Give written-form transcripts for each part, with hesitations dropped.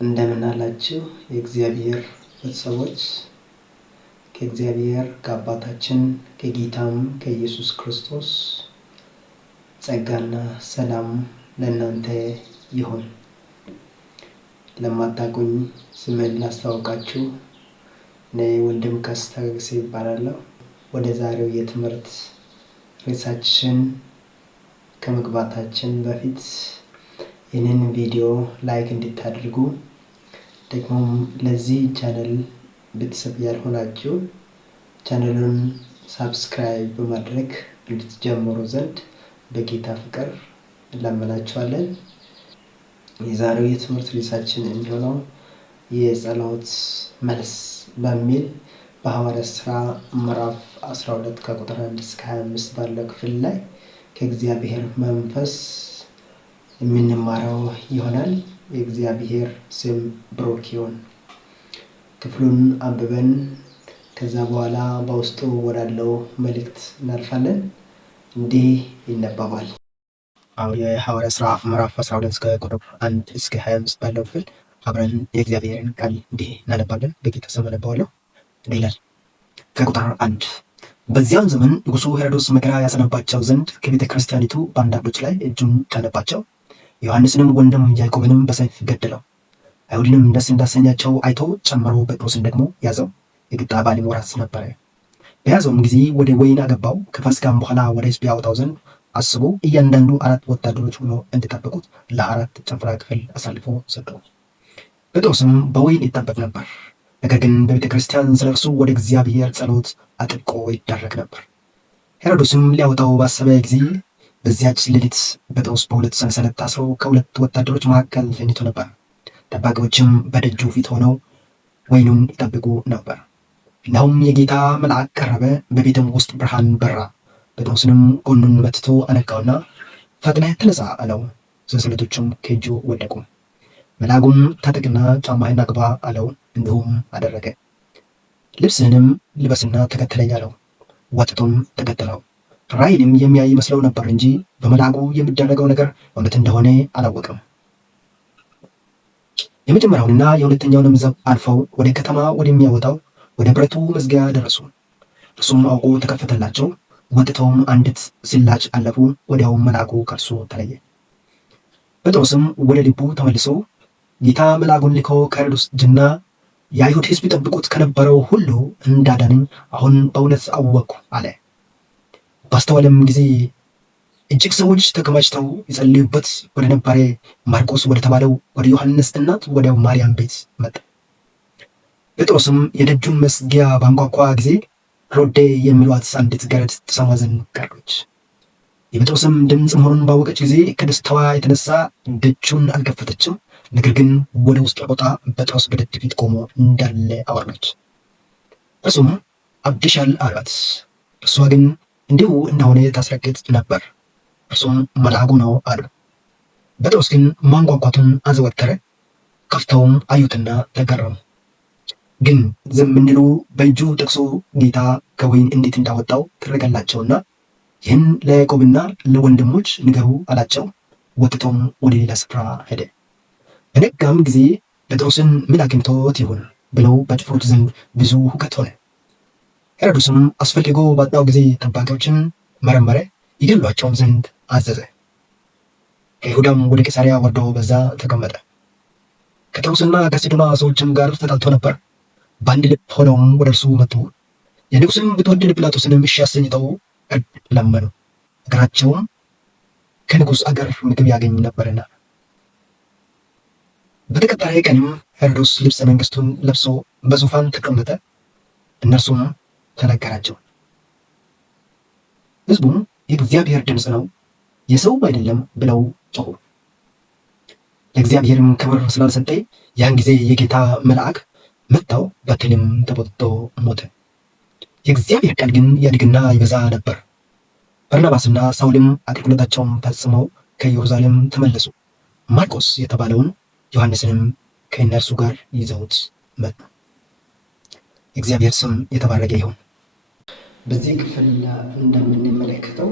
እንደምን አላችሁ የእግዚአብሔር ቤተሰቦች? ከእግዚአብሔር ከአባታችን ከጌታም ከኢየሱስ ክርስቶስ ጸጋና ሰላም ለእናንተ ይሁን። ለማታውቁኝ ስሜን ላስተዋውቃችሁ፣ እኔ ወንድም ካስታገሰ ይባላለሁ። ወደ ዛሬው የትምህርት ርዕሳችን ከመግባታችን በፊት ይህንን ቪዲዮ ላይክ እንድታደርጉ፣ ደግሞም ለዚህ ቻናል ቤተሰብ ያልሆናችሁ ቻናሉን ሳብስክራይብ በማድረግ እንድትጀምሩ ዘንድ በጌታ ፍቅር እንለምናችኋለን። የዛሬው የትምህርት ርዕሳችን የሚሆነው የጸሎት መልስ በሚል በሐዋርያት ሥራ ምዕራፍ 12 ከቁጥር 1 እስከ 25 ባለው ክፍል ላይ ከእግዚአብሔር መንፈስ የምንማረው ይሆናል። የእግዚአብሔር ስም ብሩክ ይሁን። ክፍሉን አንብበን ከዛ በኋላ በውስጡ ወዳለው መልእክት እናልፋለን። እንዲህ ይነበባል። የሐዋርያት ሥራ ምዕራፍ 12 እስከ ቁጥር 1 እስከ 25 ባለው ክፍል አብረን የእግዚአብሔርን ቃል እንዲህ እናነባለን። በጌታ ስም አነባዋለሁ። እንዲህ ይላል። ከቁጥር 1 በዚያን ዘመን ንጉሡ ሄሮድስ መከራ ያጸናባቸው ዘንድ ከቤተ ክርስቲያኒቱ በአንዳንዶች ላይ እጁን ጫነባቸው። ዮሐንስንም ወንድም ያዕቆብንም በሰይፍ ገደለው። አይሁድንም ደስ እንዳሰኛቸው አይቶ ጨምሮ ጴጥሮስን ደግሞ ያዘው። የቂጣ በዓልም ወራት ነበረ። በያዘውም ጊዜ ወደ ወይን አገባው። ከፋሲካም በኋላ ወደ ሕዝብ ያወጣው ዘንድ አስቦ እያንዳንዱ 4 ወታደሮች ሆኖ እንዲጠብቁት ለ4 ጭፍራ ክፍል አሳልፎ ሰጠው። ጴጥሮስም በወይን ይጠበቅ ነበር። ነገር ግን በቤተ ክርስቲያን ስለ እርሱ ወደ እግዚአብሔር ጸሎት አጥብቆ ይደረግ ነበር። ሄሮድስም ሊያወጣው ባሰበ ጊዜ በዚያች ሌሊት ጴጥሮስ በሁለት ሰንሰለት ታስሮ ከሁለት ወታደሮች መካከል ተኝቶ ነበር። ጠባቂዎችም በደጁ ፊት ሆነው ወይኑን ይጠብቁ ነበር። እነሆም የጌታ መልአክ ቀረበ፣ በቤትም ውስጥ ብርሃን በራ። ጴጥሮስንም ጎኑን መትቶ አነቃውና ፈጥነህ ተነሳ አለው። ሰንሰለቶቹም ከእጁ ወደቁ። መልአኩም ታጠቅና ጫማህን አግባ አለው። እንዲሁም አደረገ። ልብስህንም ልበስና ተከተለኝ አለው። ወጥቶም ተከተለው። ራእይንም የሚያይ ይመስለው ነበር እንጂ በመልአኩ የሚደረገው ነገር እውነት እንደሆነ አላወቅም። የመጀመሪያውንና የሁለተኛውንም ዘብ አልፈው ወደ ከተማ ወደሚያወጣው ወደ ብረቱ መዝጊያ ደረሱ። እርሱም አውቆ ተከፈተላቸው። ወጥተውም አንዲት ስላች አለፉ። ወዲያውም መልአኩ ከእርሱ ተለየ። ጴጥሮስም ወደ ልቡ ተመልሶ ጌታ መልአኩን ልኮ ከሄሮድስ እጅና የአይሁድ ሕዝብ ይጠብቁት ከነበረው ሁሉ እንዳዳነኝ አሁን በእውነት አወቅኩ አለ። ባስተዋለም ጊዜ እጅግ ሰዎች ተከማችተው ይጸልዩበት ወደ ነበረ ማርቆስ ወደ ተባለው ወደ ዮሐንስ እናት ወደ ማርያም ቤት መጣ። ጴጥሮስም የደጁን መዝጊያ ባንኳኳ ጊዜ ሮዴ የሚሏት አንዲት ገረድ ትሰማ ዘንድ ቀረች። የጴጥሮስም ድምፅ መሆኑን ባወቀች ጊዜ ከደስታዋ የተነሳ ደጁን አልከፈተችም። ነገር ግን ወደ ውስጥ ሮጣ ጴጥሮስ በደጅ ፊት ቆሞ እንዳለ አወራች። እርሱም አብድሻል አሏት። እርሷ ግን እንዲሁ እንደሆነ ታስረግጥ ነበር። እርሱም መልአኩ ነው አሉ። ጴጥሮስ ግን ማንኳኳቱን አዘወተረ። ከፍተውም አዩትና ተገረሙ። ግን ዝም እንዲሉ በእጁ ጠቅሶ ጌታ ከወይን እንዴት እንዳወጣው ተደረገላቸውና ይህን ለያዕቆብና ለወንድሞች ንገሩ አላቸው። ወጥቶም ወደ ሌላ ስፍራ ሄደ። በነጋም ጊዜ ጴጥሮስን ምን አግኝቶት ይሆን ብለው በጭፍሮች ዘንድ ብዙ ሁከት ሆነ። ሄሮድስም አስፈልጎ ባጣው ጊዜ ጠባቂዎችን መረመረ፣ ይገሏቸውም ዘንድ አዘዘ። ከይሁዳም ወደ ቂሳርያ ወርዶ በዛ ተቀመጠ። ከጢሮስና ከሲዶና ሰዎችም ጋር ተጣልቶ ነበር። በአንድ ልብ ሆነውም ወደ እርሱ መጡ። የንጉሥንም ብትወደድ ጲላጦስንም እሺ አሰኝተው ለመኑ። እግራቸውም ከንጉሥ አገር ምግብ ያገኝ ነበርና። በተቀጠረ ቀንም ሄሮድስ ልብሰ መንግስቱን ለብሶ በዙፋን ተቀመጠ። እነርሱም ተነገራቸው። ሕዝቡም የእግዚአብሔር ድምፅ ነው የሰውም አይደለም ብለው ጮኹ። ለእግዚአብሔርም ክብር ስላልሰጠ ያን ጊዜ የጌታ መልአክ መታው፣ በትልም ተቦጥቶ ሞተ። የእግዚአብሔር ቃል ግን ያድግና ይበዛ ነበር። በርናባስና ሳውልም አገልግሎታቸውን ፈጽመው ከኢየሩሳሌም ተመለሱ። ማርቆስ የተባለውን ዮሐንስንም ከእነርሱ ጋር ይዘውት መጡ። የእግዚአብሔር ስም የተባረከ ይሁን። በዚህ ክፍል እንደምንመለከተው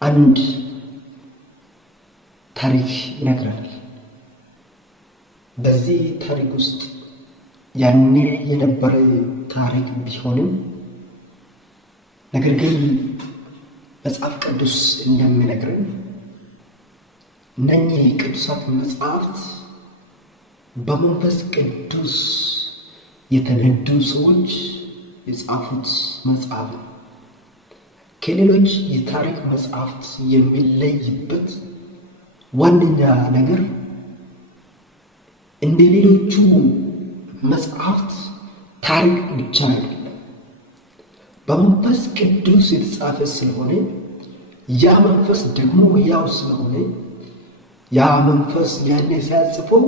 አንድ ታሪክ ይነግረናል። በዚህ ታሪክ ውስጥ ያኔ የነበረ ታሪክ ቢሆንም ነገር ግን መጽሐፍ ቅዱስ እንደሚነግረን እነኚህ ቅዱሳት መጽሐፍት በመንፈስ ቅዱስ የተነዱ ሰዎች የጻፉት መጽሐፍ ነው። ከሌሎች የታሪክ መጽሐፍት የሚለይበት ዋነኛ ነገር እንደ ሌሎቹ መጽሐፍት ታሪክ ብቻ አይደለም፣ በመንፈስ ቅዱስ የተጻፈ ስለሆነ ያ መንፈስ ደግሞ ያው ስለሆነ ያ መንፈስ ያኔ ሲያጽፈው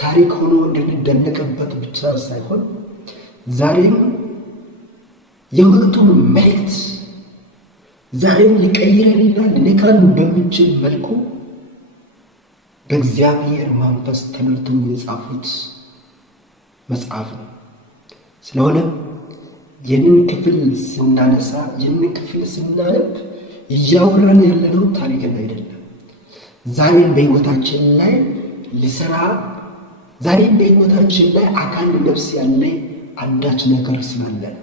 ታሪክ ሆኖ እንድንደነቅበት ብቻ ሳይሆን ዛሬም የወቅቱን መልእክት ዛሬም ሊቀይረንና ሊነካን በሚችል መልኩ በእግዚአብሔር መንፈስ ተመርተው የጻፉት መጽሐፍ ነው። ስለሆነም ይህንን ክፍል ስናነሳ ይህንን ክፍል ስናነብ እያወራን ያለነው ታሪክን አይደለም። ዛሬም በሕይወታችን ላይ ሊሰራ ዛሬም በሕይወታችን ላይ አካል ነፍስ ያለ አንዳች ነገር ስላለ ነው።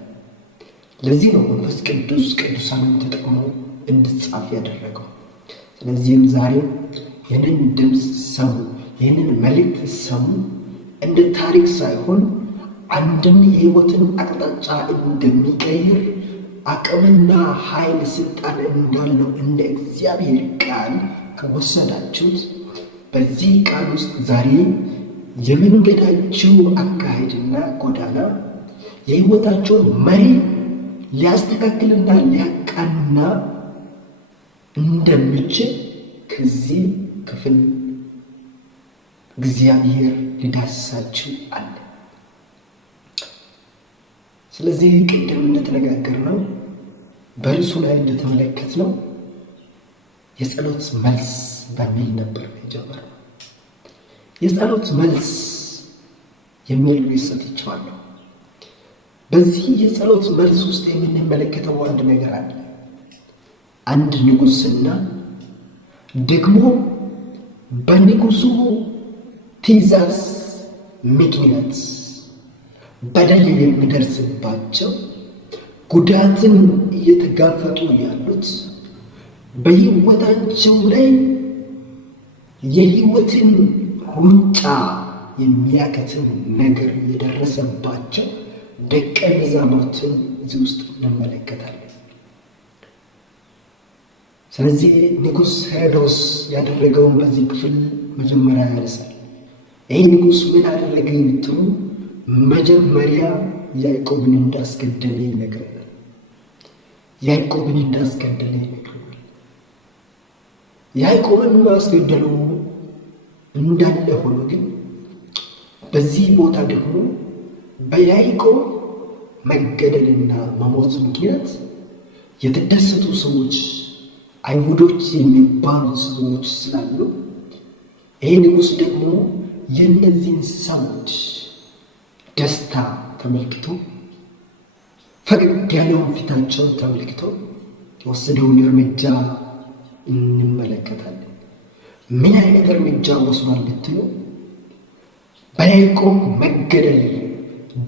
ለዚህ ነው መንፈስ ቅዱስ ቅዱሳንን ተጠቅሞ እንድጻፍ ያደረገው። ስለዚህም ዛሬ ይህንን ድምፅ ሰሙ፣ ይህንን መልእክት ሰሙ እንደ ታሪክ ሳይሆን አንድም የሕይወትን አቅጣጫ እንደሚቀይር አቅምና ኃይል ስልጣን እንዳለው እንደ እግዚአብሔር ቃል ከወሰዳችሁት በዚህ ቃል ውስጥ ዛሬ የመንገዳችሁ አካሄድና ጎዳና የሕይወታቸውን መሪ ሊያስተካክልና ሊያቃና እንደሚችል ከዚህ ክፍል እግዚአብሔር ሊዳስሳችሁ አለ። ስለዚህ ቅድም እንደተነጋገርነው በርዕሱ ላይ እንደተመለከትነው የጸሎት መልስ በሚል ነበር የጀመረው። የጸሎት መልስ የሚል ርዕስ ሰጥቼዋለሁ። በዚህ የጸሎት መልስ ውስጥ የምንመለከተው አንድ ነገር አለ። አንድ ንጉሥና ደግሞ በንጉሱ ትእዛዝ ምክንያት በደል የሚደርስባቸው ጉዳትን እየተጋፈጡ ያሉት በሕይወታቸው ላይ የሕይወትን ሩጫ የሚያከትም ነገር የደረሰባቸው ደቀ መዛሙርትን እዚህ ውስጥ እንመለከታለን። ስለዚህ ንጉሥ ሄሮድስ ያደረገውን በዚህ ክፍል መጀመሪያ ያነሳል። ይህ ንጉሥ ምን አደረገ የምትሉ መጀመሪያ ያዕቆብን እንዳስገደለ ይነግረናል። ያዕቆብን እንዳስገደለ ይነግረናል። ያዕቆብን ማስገደሉ እንዳለ ሆኖ ግን በዚህ ቦታ ደግሞ በያዕቆብ መገደልና መሞት ምክንያት የተደሰቱ ሰዎች አይሁዶች የሚባሉ ሰዎች ስላሉ ይህ ንጉሥ ደግሞ የእነዚህን ሰዎች ደስታ ተመልክቶ ፈገግ ያለውን ፊታቸውን ተመልክቶ የወሰደውን እርምጃ እንመለከታለን። ምን አይነት እርምጃ ወስዷል ብትሉ በያዕቆብ መገደል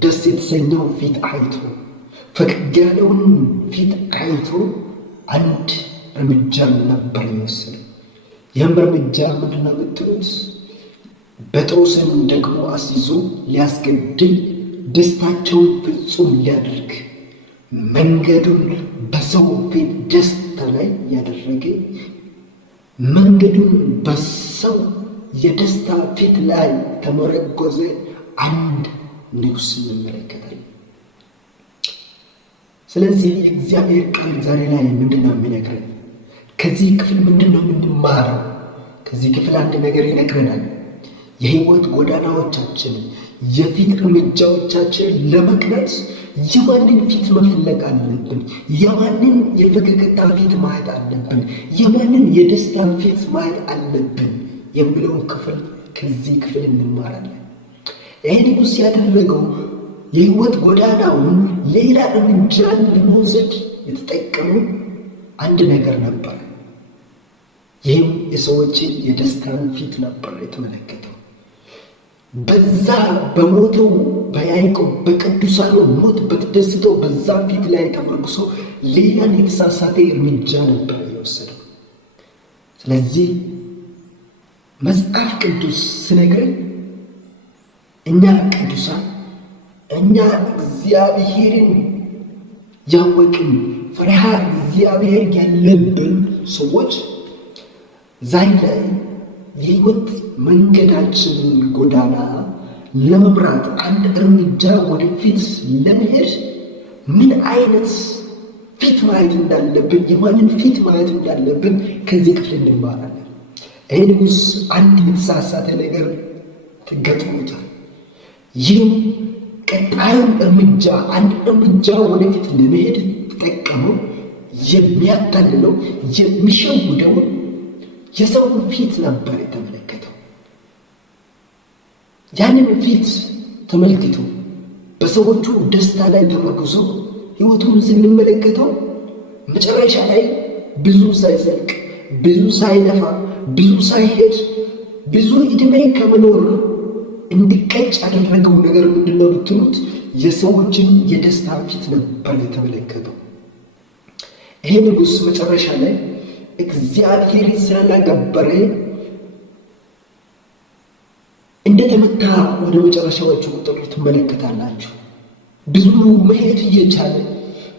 ደስ የተሰኘውን ፊት አይቶ ፈገግ ያለውን ፊት አይቶ አንድ እርምጃ ነበር የወሰደው። ይህም እርምጃ ምንድን ነው የምትሉት? ጴጥሮስን ደግሞ አስይዞ ሊያስገድል ደስታቸውን ፍጹም ሊያደርግ መንገዱን በሰው ፊት ደስታ ላይ ያደረገ መንገዱን በሰው የደስታ ፊት ላይ ተመረኮዘ አንድ ንጉሥ እንመለከታለን። ስለዚህ የእግዚአብሔር ቃል ዛሬ ላይ ምንድን ነው የሚነግረን? ከዚህ ክፍል ምንድን ነው የምንማረው? ከዚህ ክፍል አንድ ነገር ይነግረናል። የሕይወት ጎዳናዎቻችን የፊት እርምጃዎቻችን ለመቅረጽ የማንን ፊት መፈለግ አለብን? የማንን የፈገግታ ፊት ማየት አለብን? የማንን የደስታ ፊት ማየት አለብን የሚለውን ክፍል ከዚህ ክፍል እንማራለን። ይህ ንጉሥ ያደረገው የሕይወት ጎዳናውን ሌላ እርምጃን ለመውሰድ የተጠቀመው አንድ ነገር ነበር። ይህም የሰዎችን የደስታን ፊት ነበር የተመለከተው። በዛ በሞተው በያዕቆብ በቅዱሳኑ ሞት በተደሰተው በዛ ፊት ላይ ተመርኩሶ ሌላን የተሳሳተ እርምጃ ነበር የወሰደው። ስለዚህ መጽሐፍ ቅዱስ ሲነግረን እኛ ቅዱሳን እኛ እግዚአብሔርን ያወቅን ፈሪሃ እግዚአብሔር ያለብን ሰዎች ዛሬ ላይ የሕይወት መንገዳችንን ጎዳና ለመምራት አንድ እርምጃ ወደፊት ለመሄድ ምን አይነት ፊት ማየት እንዳለብን የማንን ፊት ማየት እንዳለብን ከዚህ ክፍል እንማራለን። ይህ ንጉሥ አንድ የተሳሳተ ነገር ገጥሞታል። ይህም ቀጣዩን እርምጃ አንድ እርምጃ ወደፊት ለመሄድ ተጠቀመው የሚያታልለው የሚሸውደው የሰው ፊት ነበር የተመለከተው። ያንን ፊት ተመልክቶ በሰዎቹ ደስታ ላይ ተመርኩዞ ሕይወቱን ስንመለከተው መጨረሻ ላይ ብዙ ሳይዘልቅ ብዙ ሳይለፋ ብዙ ሳይሄድ ብዙ ዕድሜ ከመኖር እንዲቀጭ ያደረገው ነገር ምንድነው ብትሉት የሰዎችን የደስታ ፊት ነበር የተመለከተው። ይሄ ንጉሥ መጨረሻ ላይ እግዚአብሔርን ስላላከበረ እንደተመታ ወደ መጨረሻዎቹ ቁጥሮች ትመለከታላችሁ። ብዙ መሄድ እየቻለ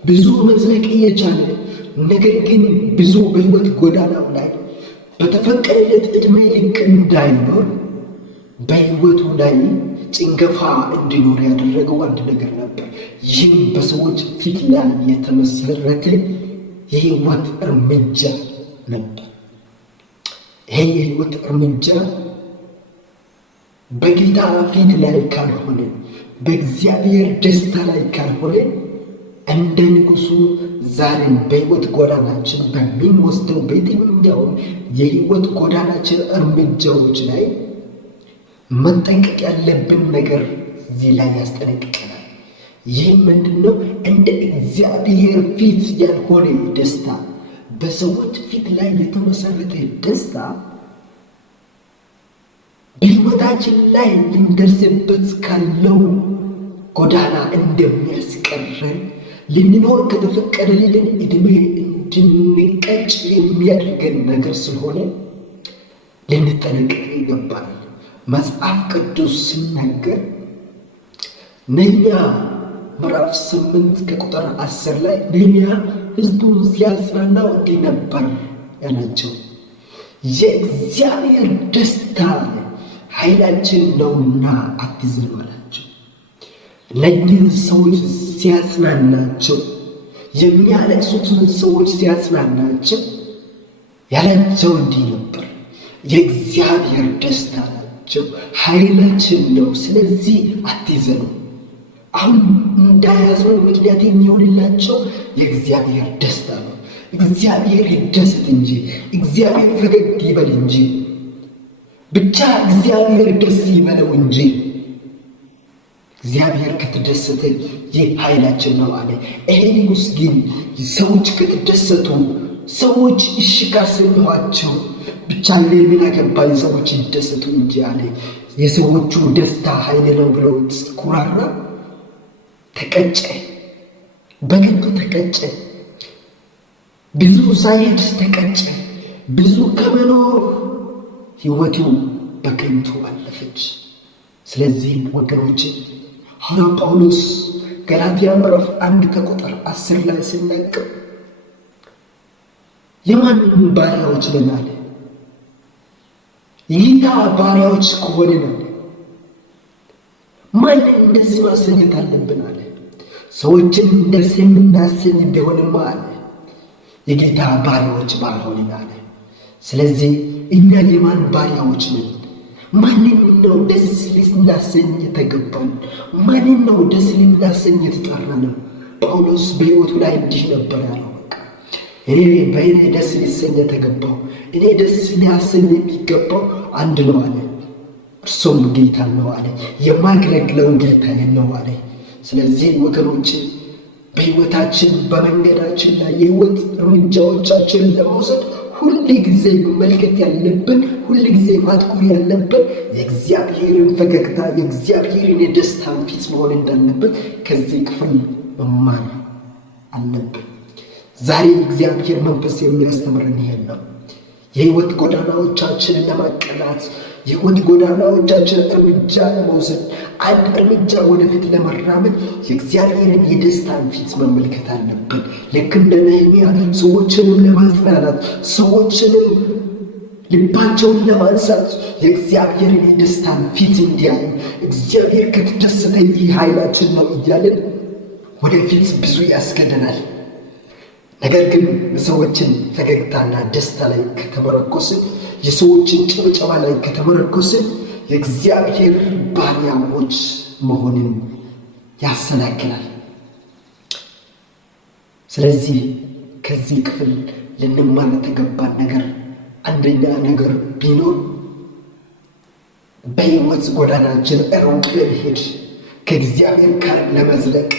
ብዙ መዝለቅ እየቻለ ነገር ግን ብዙ በሕይወት ጎዳናው ላይ በተፈቀደለት ዕድሜ ልክ እንዳይኖር በሕይወቱ ላይ ጭንገፋ እንዲኖር ያደረገው አንድ ነገር ነበር። ይህም በሰዎች ፊት ላይ የተመሰረተ የሕይወት እርምጃ ነበር። ይሄ የሕይወት እርምጃ በጌታ ፊት ላይ ካልሆነ በእግዚአብሔር ደስታ ላይ ካልሆነ እንደ ንጉሡ ዛሬም በሕይወት ጎዳናችን በምንወስደው በየትኛውም የሕይወት ጎዳናችን እርምጃዎች ላይ መጠንቀቅ ያለብን ነገር እዚህ ላይ ያስጠነቅቀናል። ይህ ምንድነው? እንደ እግዚአብሔር ፊት ያልሆነ ደስታ፣ በሰዎች ፊት ላይ የተመሰረተ ደስታ በሕይወታችን ላይ ልንደርስበት ካለው ጎዳና እንደሚያስቀረን ልንኖር ከተፈቀደልን ዕድሜ እንድንቀጭ የሚያደርገን ነገር ስለሆነ ልንጠነቀቅ ይገባል። መጽሐፍ ቅዱስ ሲናገር ነህምያ ምዕራፍ 8 ከቁጥር 10 ላይ ነህምያ ሕዝቡን ሲያጽናናው እንዲህ ነበር ያላቸው፣ የእግዚአብሔር ደስታ ኃይላችን ነውና አትዘኑ አላቸው። እነዚህ ሰዎች ሲያጽናናቸው፣ የሚያለቅሱትን ሰዎች ሲያጽናናቸው ያላቸው እንዲህ ነበር፣ የእግዚአብሔር ደስታ ኃይላችን ነው፣ ስለዚህ አትዘኑ። አሁን እንዳያዝኑ ምክንያት የሚሆንላቸው የእግዚአብሔር ደስታ ነው። እግዚአብሔር ይደሰት እንጂ እግዚአብሔር ፈገግ ይበል እንጂ ብቻ እግዚአብሔር ደስ ይበለው እንጂ እግዚአብሔር ከተደሰተ ይህ ኃይላችን ነው አለ። ይሄ ንጉሥ ግን ሰዎች ከተደሰቱ ሰዎች እሺ ካሰኟቸው ብቻ ምን አገባኝ ሰዎች ይደሰቱ እንጂ አለ። የሰዎቹ ደስታ ኃይል ነው ብሎ ኩራራ ተቀጨ፣ በከንቱ ተቀጨ፣ ብዙ ሳይሄድ ተቀጨ። ብዙ ከመኖር ሕይወቱ በከንቱ አለፈች። ስለዚህ ወገኖች ሐዋርያው ጳውሎስ ገላትያ ምዕራፍ 1 ከቁጥር 10 ላይ ሲናገር የማንም ባሪያዎች ነን አለ። የጌታ ባሪያዎች ከሆንን ማንን ደስ ማሰኘት አለብን አለ። ሰዎችን ደስ የምናሰኝ እንደሆንማ አለ የጌታ ባሪያዎች ባልሆንን አለ። ስለዚህ እኛ የማን ባሪያዎች ነን? ማንን ነው ደስ ልናሰኝ የተገባን? ማንን ነው ደስ ልናሰኝ የተጠራነው? ጳውሎስ በሕይወቱ ላይ እንዲህ ነበር ያለው፣ እኔ በእኔ ደስ ሊሰኝ የተገባው እኔ ደስ ሊያሰኝ የሚገባው አንድ ነው አለ፣ እርሱም ጌታ ነው አለ። የማገለግለው ጌታ ነው አለ። ስለዚህ ወገኖች በሕይወታችን በመንገዳችን ላይ የሕይወት እርምጃዎቻችንን ለመውሰድ ሁል ጊዜ መመልከት ያለብን፣ ሁል ጊዜ ማትኮር ያለብን የእግዚአብሔርን ፈገግታ፣ የእግዚአብሔርን የደስታን ፊት መሆን እንዳለብን ከዚህ ክፍል መማር አለብን። ዛሬ እግዚአብሔር መንፈስ የሚያስተምረን ይሄን ነው። የህይወት ጎዳናዎቻችንን ለማቀናት፣ የህይወት ጎዳናዎቻችን እርምጃ ለመውሰድ፣ አንድ እርምጃ ወደፊት ለመራመድ የእግዚአብሔርን የደስታን ፊት መመልከት አለብን። ልክ እንደ ነህምያ ሰዎችንም ለማጽናናት፣ ሰዎችንም ልባቸውን ለማንሳት የእግዚአብሔርን የደስታን ፊት እንዲያዩ፣ እግዚአብሔር ከተደሰተ ይህ ኃይላችን ነው እያለን ወደፊት ብዙ ያስገደናል። ነገር ግን የሰዎችን ፈገግታና ደስታ ላይ ከተመረኮስን፣ የሰዎችን ጭብጨባ ላይ ከተመረኮስን የእግዚአብሔር ባሪያዎች መሆንን ያሰናክላል። ስለዚህ ከዚህ ክፍል ልንማር የተገባን ነገር አንደኛ ነገር ቢኖር በሕይወት ጎዳናችን ሩቅ ለመሄድ ከእግዚአብሔር ጋር ለመዝለቅ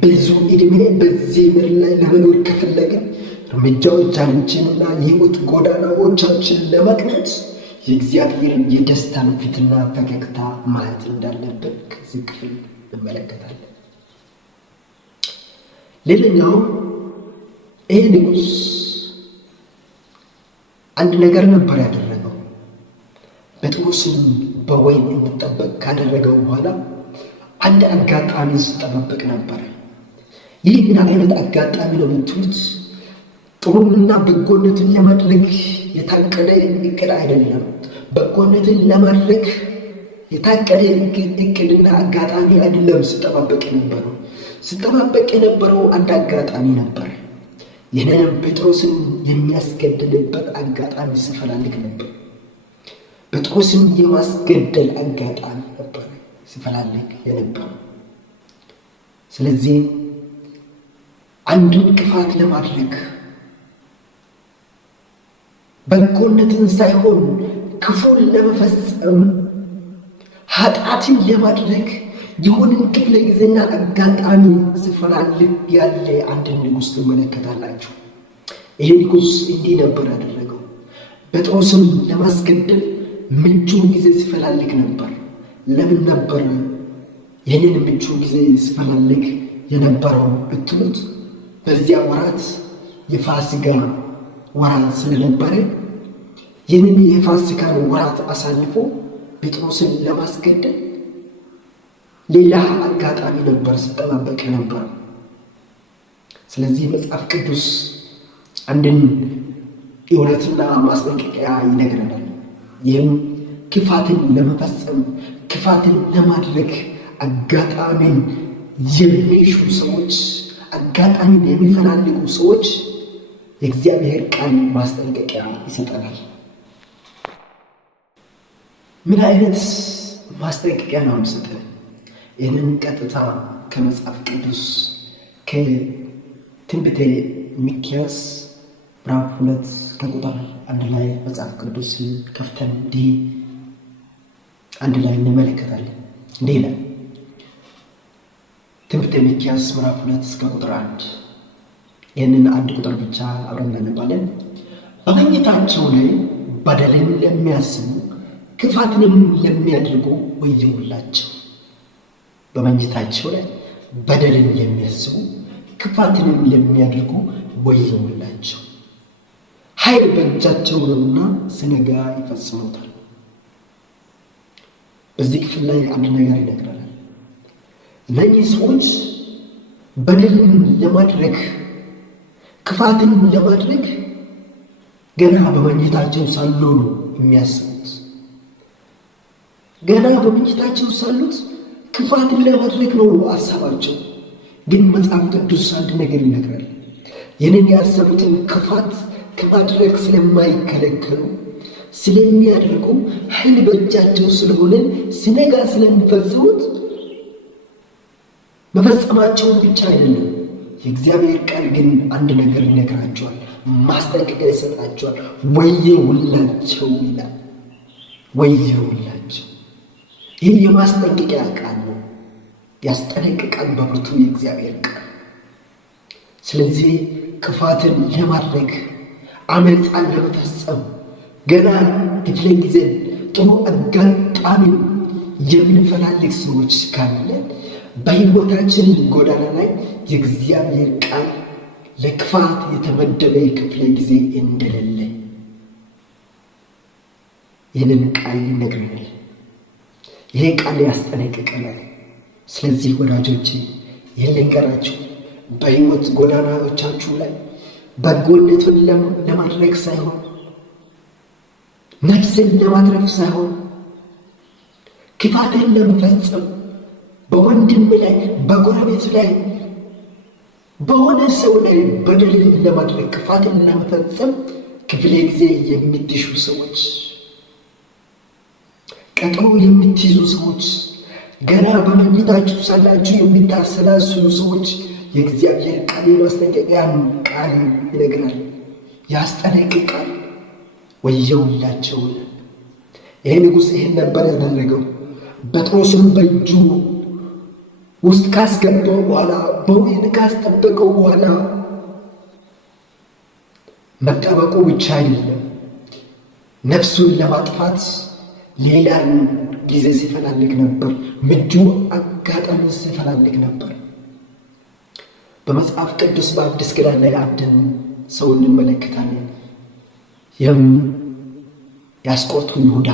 ብዙ ዕድሜ በዚህ ምድር ላይ ለመኖር ከፈለግን እርምጃዎቻችንና የሕይወት ጎዳናዎቻችን ለመቅናት የእግዚአብሔርን የደስታን ፊትና ፈገግታ ማየት እንዳለብን ከዚህ ክፍል እንመለከታለን። ሌላኛው ይህ ንጉሥ አንድ ነገር ነበር ያደረገው። ጴጥሮስን በወህኒ እንዲጠበቅ ካደረገው በኋላ አንድ አጋጣሚ ሲጠባበቅ ነበር። ይህ ምን አይነት አጋጣሚ ነው የምትሉት? ጥሩንና በጎነትን ለማድረግ የታቀደ እቅድ አይደለም። በጎነትን ለማድረግ የታቀደ እቅድና አጋጣሚ አይደለም ሲጠባበቅ የነበረው አንድ አጋጣሚ ነበር። ይህንንም ጴጥሮስን የሚያስገድልበት አጋጣሚ ሲፈላልግ ነበር። ጴጥሮስን የማስገደል አጋጣሚ ነበር ሲፈላልግ የነበረው። ስለዚህ አንድን ክፋት ለማድረግ በጎነትን ሳይሆን ክፉን ለመፈጸም ኃጢአትን ለማድረግ የሆንን ክፍለ ጊዜና አጋጣሚ ሲፈላልግ ያለ አንድ ንጉሥ ትመለከታላችሁ። ይህ ንጉሥ እንዲህ ነበር ያደረገው። ጴጥሮስን ለማስገደል ምቹ ጊዜ ሲፈላልግ ነበር። ለምን ነበር ይህንን ምቹ ጊዜ ሲፈላልግ የነበረው ብትሉት፣ በዚያ ወራት የፋሲካ ወራት ስለነበረ ይህንን የፋሲካን ወራት አሳልፎ ጴጥሮስን ለማስገደል ሌላ አጋጣሚ ነበር ሲጠባበቅ ነበር። ስለዚህ መጽሐፍ ቅዱስ አንድን እውነትና ማስጠንቀቂያ ይነግረናል። ይህም ክፋትን ለመፈጸም ክፋትን ለማድረግ አጋጣሚን የሚሹ ሰዎች፣ አጋጣሚን የሚፈላልጉ ሰዎች የእግዚአብሔር ቃል ማስጠንቀቂያ ይሰጠናል። ምን አይነት ማስጠንቀቂያ ነው የሚሰጠን? ይህንን ቀጥታ ከመጽሐፍ ቅዱስ ከትንቢተ ሚክያስ ምዕራፍ 2 ከቁጥር 1 ላይ መጽሐፍ ቅዱስ ከፍተን እንዲህ አንድ ላይ እንመለከታለን። እንዲህ ይላል። ትንቢተ ሚክያስ ምዕራፍ 2 ከቁጥር 1። ይህንን አንድ ቁጥር ብቻ አብረን እናነባለን። በመኝታቸው ላይ በደልን ለሚያስቡ ክፋትንም ለሚያደርጉ ወዮላቸው። በመኝታቸው ላይ በደልን የሚያስቡ ክፋትንም ለሚያደርጉ ወዮላቸው። ኃይል በእጃቸው ነውና ሲነጋ ይፈጽሙታል። በዚህ ክፍል ላይ አንድ ነገር ይነግረናል። እነዚህ ሰዎች በደልን ለማድረግ ክፋትን ለማድረግ ገና በመኝታቸው ሳሉ ነው የሚያስቡት። ገና በመኝታቸው ሳሉት ክፋትን ለማድረግ ነው ሀሳባቸው። ግን መጽሐፍ ቅዱስ አንድ ነገር ይነግራል። ይህንን ያሰቡትን ክፋት ከማድረግ ስለማይከለከሉ ስለሚያደርጉ ኃይል በእጃቸው ስለሆነ ሲነጋ ስለሚፈጽሙት መፈጸማቸውን ብቻ አይደለም። የእግዚአብሔር ቃል ግን አንድ ነገር ይነግራቸዋል፣ ማስጠንቀቂያ ይሰጣቸዋል። ወየውላቸው ይላል። ወየውላቸው። ይህ የማስጠንቀቂያ ቃል ነው። ያስጠነቅቃል በብርቱ የእግዚአብሔር ቃል። ስለዚህ ክፋትን ለማድረግ አመፃን ለመፈጸም ገና ክፍለ ጊዜን ጥሩ አጋጣሚ የምንፈላልግ ሰዎች ካለ በሕይወታችን ጎዳና ላይ የእግዚአብሔር ቃል ለክፋት የተመደበ ክፍለ ጊዜ እንደሌለ ይህንን ቃል ይነግረናል። ይሄ ቃል ያስጠነቅቀናል። ስለዚህ ወዳጆቼ ይህን ልንገራችሁ፣ በሕይወት ጎዳናዎቻችሁ ላይ በጎነትን ለማድረግ ሳይሆን ነፍስን ለማትረፍ ሳይሆን ክፋትን ለመፈጸም በወንድም ላይ በጎረቤት ላይ በሆነ ሰው ላይ በደልን ለማድረግ ክፋትን ለመፈጸም ክፍለ ጊዜ የምትሹ ሰዎች፣ ቀጠሮ የምትይዙ ሰዎች፣ ገና በመኝታችሁ ሳላችሁ የምታሰላስሉ ሰዎች የእግዚአብሔር ቃል የማስጠንቀቂያን ቃል ይነግራል፣ ያስጠነቅቃል። ወየውላቸው! ይሄ ንጉሥ ይህን ነበር ያደረገው። ጴጥሮስን በእጁ ውስጥ ካስገባው በኋላ በወህኒ ካስጠበቀው በኋላ መጠበቁ ብቻ አይደለም፣ ነፍሱን ለማጥፋት ሌላን ጊዜ ሲፈላልግ ነበር። ምቹ አጋጣሚ ሲፈላልግ ነበር። በመጽሐፍ ቅዱስ በአዲስ ኪዳን ላይ አንድን ሰው እንመለከታለን። ይህም የአስቆሮቱ ይሁዳ።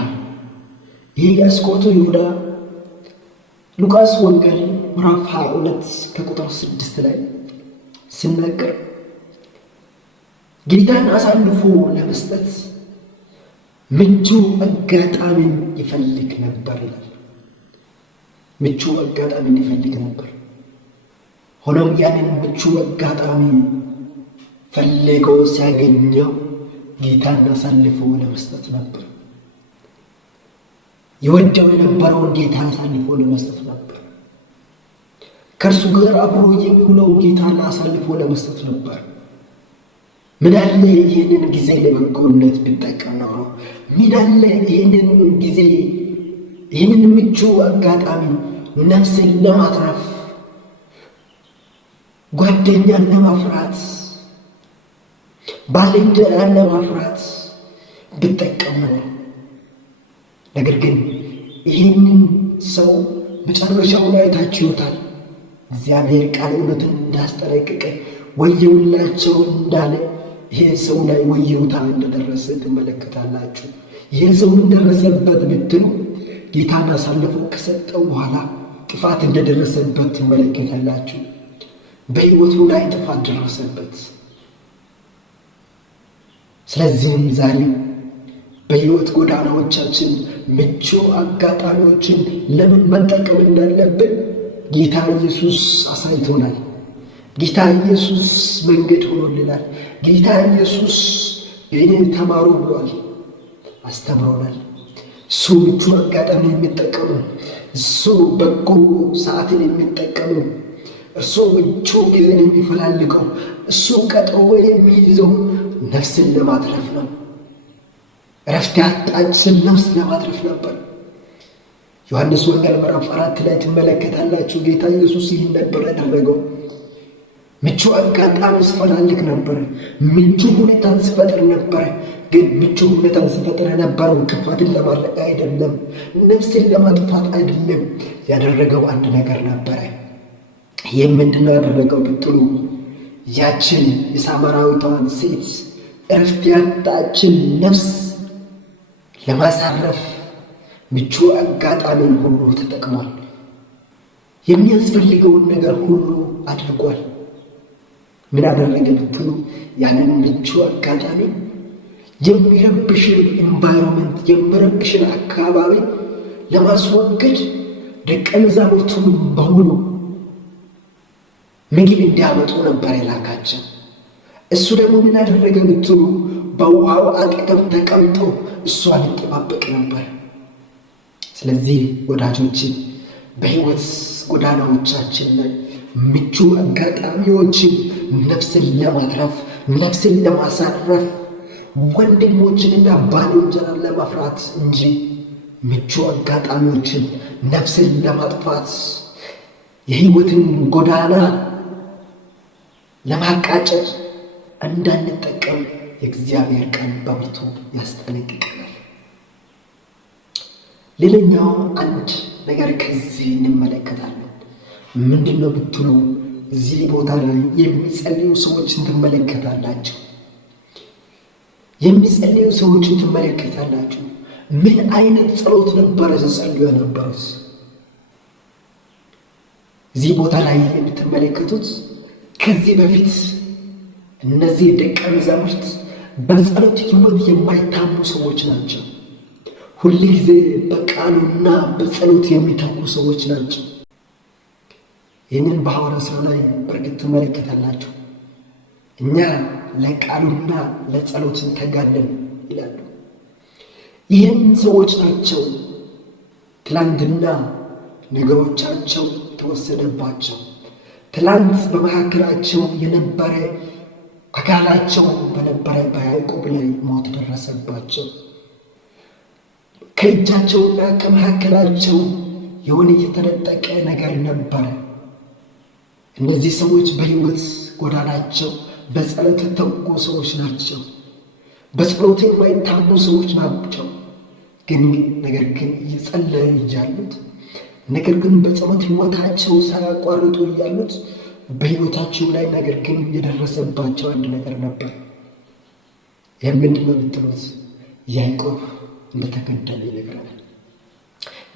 ይህ የአስቆሮቱ ይሁዳ ሉቃስ ወንጌል ምዕራፍ 22 ከቁጥር 6 ላይ ሲናገር ጌታን አሳልፎ ለመስጠት ምቹ አጋጣሚን ይፈልግ ነበር ይላል። ምቹ አጋጣሚን ይፈልግ ነበር። ሆኖም ያንን ምቹ አጋጣሚ ፈልገው ሲያገኘው ጌታን አሳልፎ ለመስጠት ነበር። የወደው የነበረውን ጌታን አሳልፎ ለመስጠት ነበር። ከእርሱ ጋር አብሮ የሚውለው ጌታን አሳልፎ ለመስጠት ነበር። ምን አለ ይህንን ጊዜ ለበጎነት ቢጠቀም ኖሮ? ምን አለ ይህንን ጊዜ ይህንን ምቹ አጋጣሚ ነፍስን ለማትረፍ ጓደኛን ለማፍራት ባልንጀራን ለማፍራት ቢጠቀም ነው። ነገር ግን ይህንን ሰው መጨረሻው ላይ ታችሁታል። እግዚአብሔር ቃል እውነትን እንዳስጠነቀቀ ወየውላቸው እንዳለ ይህ ሰው ላይ ወየውታ እንደደረሰ ትመለከታላችሁ። ይህ ሰው እንደደረሰበት ብትሉ ጌታን አሳልፎ ከሰጠው በኋላ ጥፋት እንደደረሰበት ትመለከታላችሁ። በሕይወቱ ላይ ጥፋት ደረሰበት። ስለዚህም ዛሬ በሕይወት ጎዳናዎቻችን ምቹ አጋጣሚዎችን ለምን መጠቀም እንዳለብን ጌታ ኢየሱስ አሳይቶናል። ጌታ ኢየሱስ መንገድ ሆኖልናል። ጌታ ኢየሱስ ይህንን ተማሩ ብሏል፣ አስተምሮናል። እሱ ምቹ አጋጣሚ የሚጠቀሙ፣ እሱ በጎ ሰዓትን የሚጠቀሙ፣ እሱ ምቹ ጊዜን የሚፈላልገው፣ እሱ ቀጠሮ የሚይዘው ነፍስን ለማትረፍ ነው። እረፍት ያጣችን ነፍስ ለማትረፍ ነበር። ዮሐንስ ወንጌል ምዕራፍ 4 ላይ ትመለከታላችሁ። ጌታ ኢየሱስ ይህን ነበር ያደረገው። ምቹ አጋጣሚ ሲፈላልግ ነበር። ምቹ ሁኔታን ሲፈጥር ነበር። ግን ምቹ ሁኔታን ሲፈጥር የነበረው ክፋትን ለማድረግ አይደለም፣ ነፍስን ለማጥፋት አይደለም። ያደረገው አንድ ነገር ነበረ። ይህ ምንድነው ያደረገው ብትሉ ያችን የሳማራዊቷን ሴት እረፍት ያጣችን ነፍስ ለማሳረፍ ምቹ አጋጣሚን ሁሉ ተጠቅሟል። የሚያስፈልገውን ነገር ሁሉ አድርጓል። ምን አደረገ ብትሉ ያንን ምቹ አጋጣሚ የሚረብሽን ኤንቫይሮንመንት የሚረብሽን አካባቢ ለማስወገድ ደቀ መዛሙርቱን በሙሉ ምግብ እንዲያመጡ ነበር የላካቸው። እሱ ደግሞ ምን አደረገ ብትሉ በውሃው አጠገብ ተቀምጦ እሷን ይጠባበቅ ነበር። ስለዚህ ወዳጆች በሕይወት ጎዳናዎቻችን ላይ ምቹ አጋጣሚዎችን ነፍስን ለማትረፍ ነፍስን ለማሳረፍ ወንድሞችንና ባልንጀራን ለማፍራት እንጂ ምቹ አጋጣሚዎችን ነፍስን ለማጥፋት የሕይወትን ጎዳና ለማቃጨት እንዳንጠቀም የእግዚአብሔር ቃል በብርቱ ያስጠነቅቀናል። ሌላኛው አንድ ነገር ከዚህ እንመለከታለን። ምንድን ነው ብትሉ እዚህ ቦታ ላይ የሚጸልዩ ሰዎችን ትመለከታላችሁ። የሚጸልዩ ሰዎችን ትመለከታላችሁ። ምን አይነት ጸሎት ነበረ ሲጸልዩ የነበሩት? እዚህ ቦታ ላይ የምትመለከቱት ከዚህ በፊት እነዚህ ደቀ መዛሙርት በጸሎት ሕይወት የማይታሙ ሰዎች ናቸው። ሁልጊዜ በቃሉና በጸሎት የሚተጉ ሰዎች ናቸው። ይህንን በሐዋርያት ሥራ ላይ በእርግጥ ትመለከታላችሁ። እኛ ለቃሉና ለጸሎት እንተጋለን ይላሉ። ይህን ሰዎች ናቸው ትላንትና ነገሮቻቸው ተወሰደባቸው። ትላንት በመካከላቸው የነበረ አካላቸው በነበረ በያዕቆብ ላይ ሞት ደረሰባቸው። ከእጃቸውና ከመካከላቸው የሆነ የተነጠቀ ነገር ነበረ። እነዚህ ሰዎች በሕይወት ጎዳናቸው በጸሎት የተጉ ሰዎች ናቸው። በጸሎት የማይታሙ ሰዎች ናቸው። ነገር ግን እየጸለዩ እያሉት ነገር ግን በጸሎት ሕይወታቸው ሳያቋርጡ እያሉት በሕይወታቸው ላይ ነገር ግን የደረሰባቸው አንድ ነገር ነበር። ይህ ምንድን ነው ብትሉት ያዕቆብ እንደተገደለ ይነግረናል።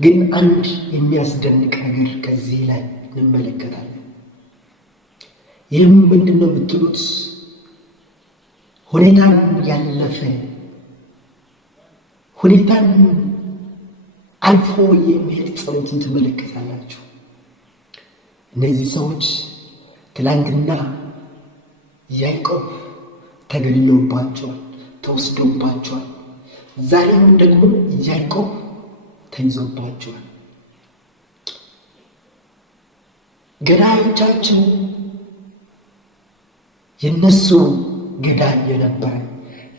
ግን አንድ የሚያስደንቅ ነገር ከዚህ ላይ እንመለከታለን። ይህም ምንድን ነው ብትሉት ሁኔታን ያለፈ ሁኔታን አልፎ የሚሄድ ጸሎትን ትመለከታላችሁ። እነዚህ ሰዎች ትላንትና ያዕቆብ ተገድሎባቸዋል፣ ተወስዶባቸዋል። ዛሬም ደግሞ ያዕቆብ ተይዞባቸዋል። ገዳዮቻቸው የነሱ ገዳይ የነበረ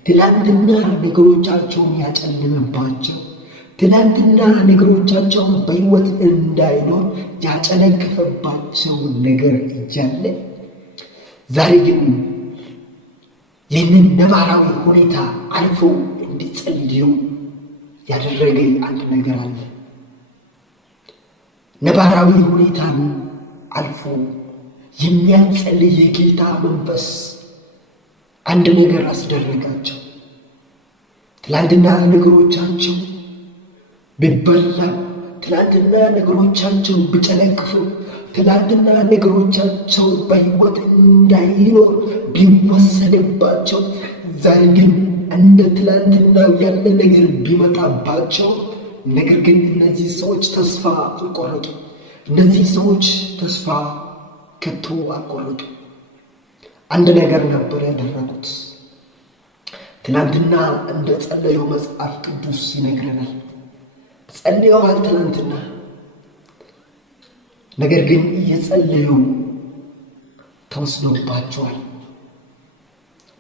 ትላንትና ነገሮቻቸውን ያጨለመባቸው ትላንትና ነገሮቻቸው በሕይወት እንዳይኖር ያጨነገፈባቸው ነገር እያለ ዛሬ ግን ይህንን ነባራዊ ሁኔታ አልፎ እንዲጸልዩ ያደረገ አንድ ነገር አለ። ነባራዊ ሁኔታን አልፎ የሚያጸልይ የጌታ መንፈስ አንድ ነገር አስደረጋቸው። ትላንትና ነገሮቻቸው ቢበላ፣ ትላንትና ነገሮቻቸው ቢጨነግፉ፣ ትላንትና ነገሮቻቸው በሕይወት እንዳይኖር ቢወሰድባቸው፣ ዛሬ ግን እንደ ትላንትና ያለ ነገር ቢመጣባቸው፣ ነገር ግን እነዚህ ሰዎች ተስፋ አልቆረጡ። እነዚህ ሰዎች ተስፋ ከቶ አልቆረጡ። አንድ ነገር ነበር ያደረጉት። ትናንትና እንደ ጸለዩ መጽሐፍ ቅዱስ ይነግረናል። ጸልየዋል ትናንትና። ነገር ግን እየጸለዩ ተወስዶባቸዋል።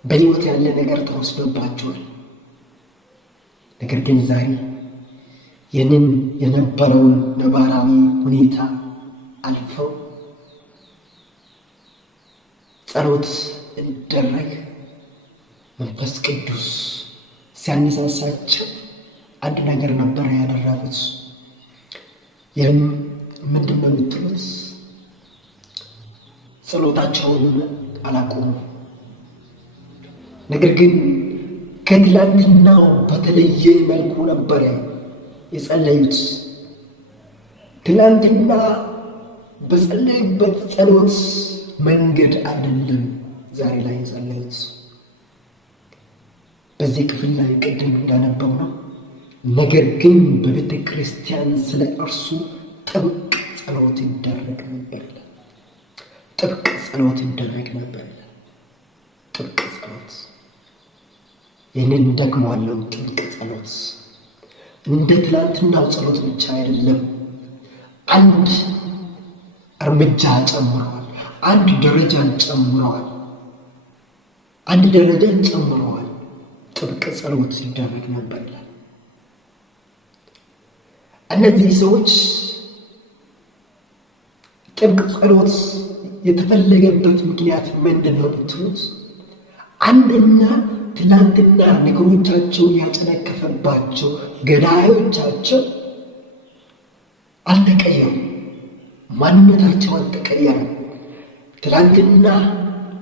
በሕይወት ያለ ነገር ተወስዶባቸዋል። ነገር ግን ዛሬ ይህንን የነበረውን ነባራዊ ሁኔታ አልፈው ጸሎት እንዲደረግ መንፈስ ቅዱስ ሲያነሳሳቸው አንድ ነገር ነበር ያደረጉት። ይህም ምንድን ነው የምትሉት? ጸሎታቸውን አላቆሙ። ነገር ግን ከትላንትናው በተለየ መልኩ ነበረ የጸለዩት። ትላንትና በጸለዩበት ጸሎት መንገድ አይደለም ዛሬ ላይ የጸለዩት። በዚህ ክፍል ላይ ቅድም እንዳነበብነው ነገር ግን በቤተ ክርስቲያን ስለ እርሱ ጥብቅ ጸሎት ይደረግ ነበር። ጥብቅ ጸሎት ይደረግ ነበር። ጥብቅ ጸሎት። ይህንን ደግመዋለሁ። ጥብቅ ጸሎት እንደ ትላንትናው ጸሎት ብቻ አይደለም። አንድ እርምጃ ጨምረዋል። አንድ ደረጃን ጨምረዋል። አንድ ደረጃን ጨምረዋል። ጥብቅ ጸሎት ይደረግ ነበር ይላል። እነዚህ ሰዎች ጥብቅ ጸሎት የተፈለገበት ምክንያት ምንድን ነው ብትሉት፣ አንደኛ ትናንትና ነገሮቻቸው ያጨነቀፈባቸው ገዳዮቻቸው አልተቀየሩ፣ ማንነታቸው አልተቀየረ። ትናንትና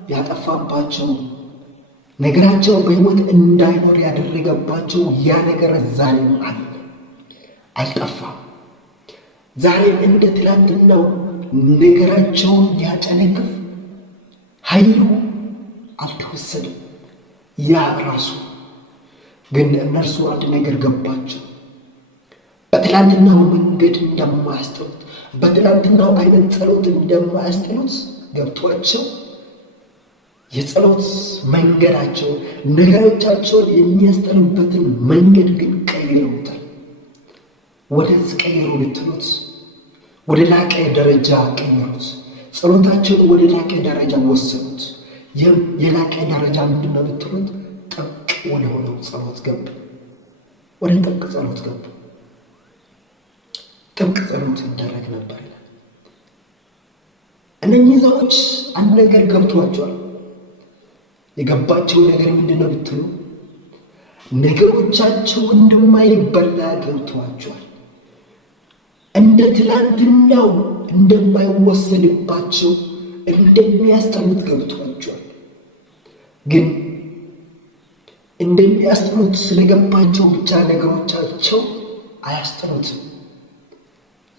ያጠፋባቸው ነገራቸው በሕይወት እንዳይኖር ያደረገባቸው ያ ነገር ዛሬም አለ፣ አልጠፋም። ዛሬም እንደ ትናንትናው ነገራቸውን ያጨነግፍ ኃይሉ አልተወሰደም። ያ ራሱ ግን እነርሱ አንድ ነገር ገባቸው። በትላንትናው መንገድ እንደማያስጥሉት፣ በትላንትናው አይነት ጸሎት እንደማያስጥሉት ገብቷቸው የጸሎት መንገዳቸው ነገሮቻቸውን የሚያስጥሉበትን መንገድ ግን ቀይረውታል። ወደ ቀይሩ ልትሉት ወደ ላቀ ደረጃ ቀይሩት። ጸሎታቸውን ወደ ላቀ ደረጃ ወሰኑት። የላቀ ደረጃ ምንድን ነው ብትሉት ጥብቅ ወደ ሆነው ጸሎት ገቡ። ወደ ጥብቅ ጸሎት ገቡ። ጥብቅ ጸሎት ይደረግ ነበር ይላል። እነኚህ ሰዎች አንድ ነገር ገብቷቸዋል። የገባቸው ነገር ምንድን ነው ብትሉ ነገሮቻቸው እንደማይበላ ገብቷቸዋል። እንደ ትላንትናው እንደማይወሰድባቸው እንደሚያስጥሉት ገብቷቸዋል። ግን እንደሚያስጥሉት ስለገባቸው ብቻ ነገሮቻቸው አያስጥሉትም።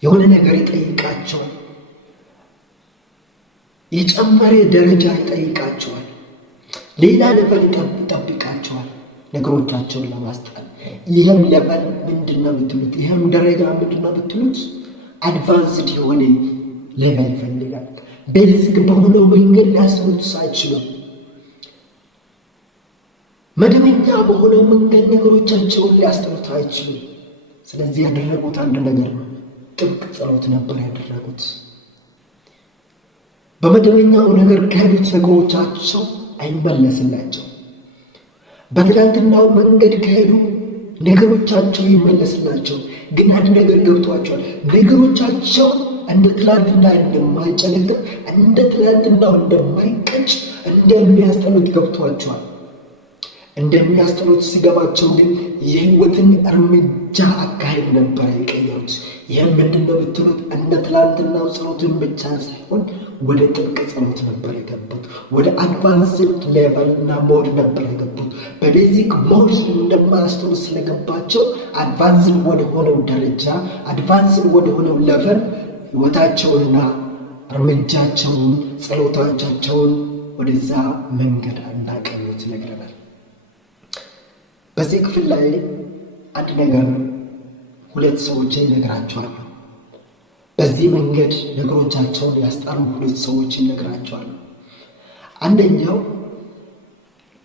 የሆነ ነገር ይጠይቃቸዋል። የጨመረ ደረጃ ይጠይቃቸዋል። ሌላ ለበል ይጠብቃቸዋል ነገሮቻቸውን ለማስጣል። ይህም ለበል ምንድን ነው ብትሉት፣ ይህም ደረጃ ምንድን ነው ብትሉት አድቫንስድ የሆነ ሌቨል ይፈልጋል። ቤዚክ በሆነው መንገድ ሊያስቡት አይችሉም። መደበኛ በሆነው መንገድ ነገሮቻቸውን ሊያስጥሉት አይችሉም። ስለዚህ ያደረጉት አንድ ነገር ነው፣ ጥብቅ ጸሎት ነበር ያደረጉት። በመደበኛው ነገር ከሄዱት ነገሮቻቸው አይመለስላቸው። በትናንትናው መንገድ ከሄዱ ነገሮቻቸው ይመለስላቸው። ግን አንድ ነገር ገብቷቸዋል። ነገሮቻቸው እንደ ትናንትና እንደማይጨነግፍ፣ እንደ ትናንትናው እንደማይቀጭ እንደሚያስጠሉት ገብቷቸዋል። እንደሚያስጠሉት ሲገባቸው ግን የሕይወትን እርምጃ አካሄድ ነበረ የቀየሩት። ይህም ምንድን ነው ብትሉት እንደ ትናንትናው ጸሎትን ብቻ ሳይሆን ወደ ጥብቅ ጸሎት ነበር የገቡት። ወደ አድቫንስድ ሌቨል እና ሞድ ነበር የገቡት። በቤዚክ ሞድ እንደማያስጠሉት ስለገባቸው አድቫንስድ ወደ ሆነው ደረጃ፣ አድቫንስድ ወደ ሆነው ሌቨል ሕይወታቸውንና እርምጃቸውን ጸሎቶቻቸውን ወደዛ መንገድ እንዳቀኑት ይነግረናል። በዚህ ክፍል ላይ አንድ ነገር ሁለት ሰዎችን ይነግራቸዋለሁ። በዚህ መንገድ ነገሮቻቸውን ያስጣሉ ሁለት ሰዎችን ይነግራቸዋለሁ። አንደኛው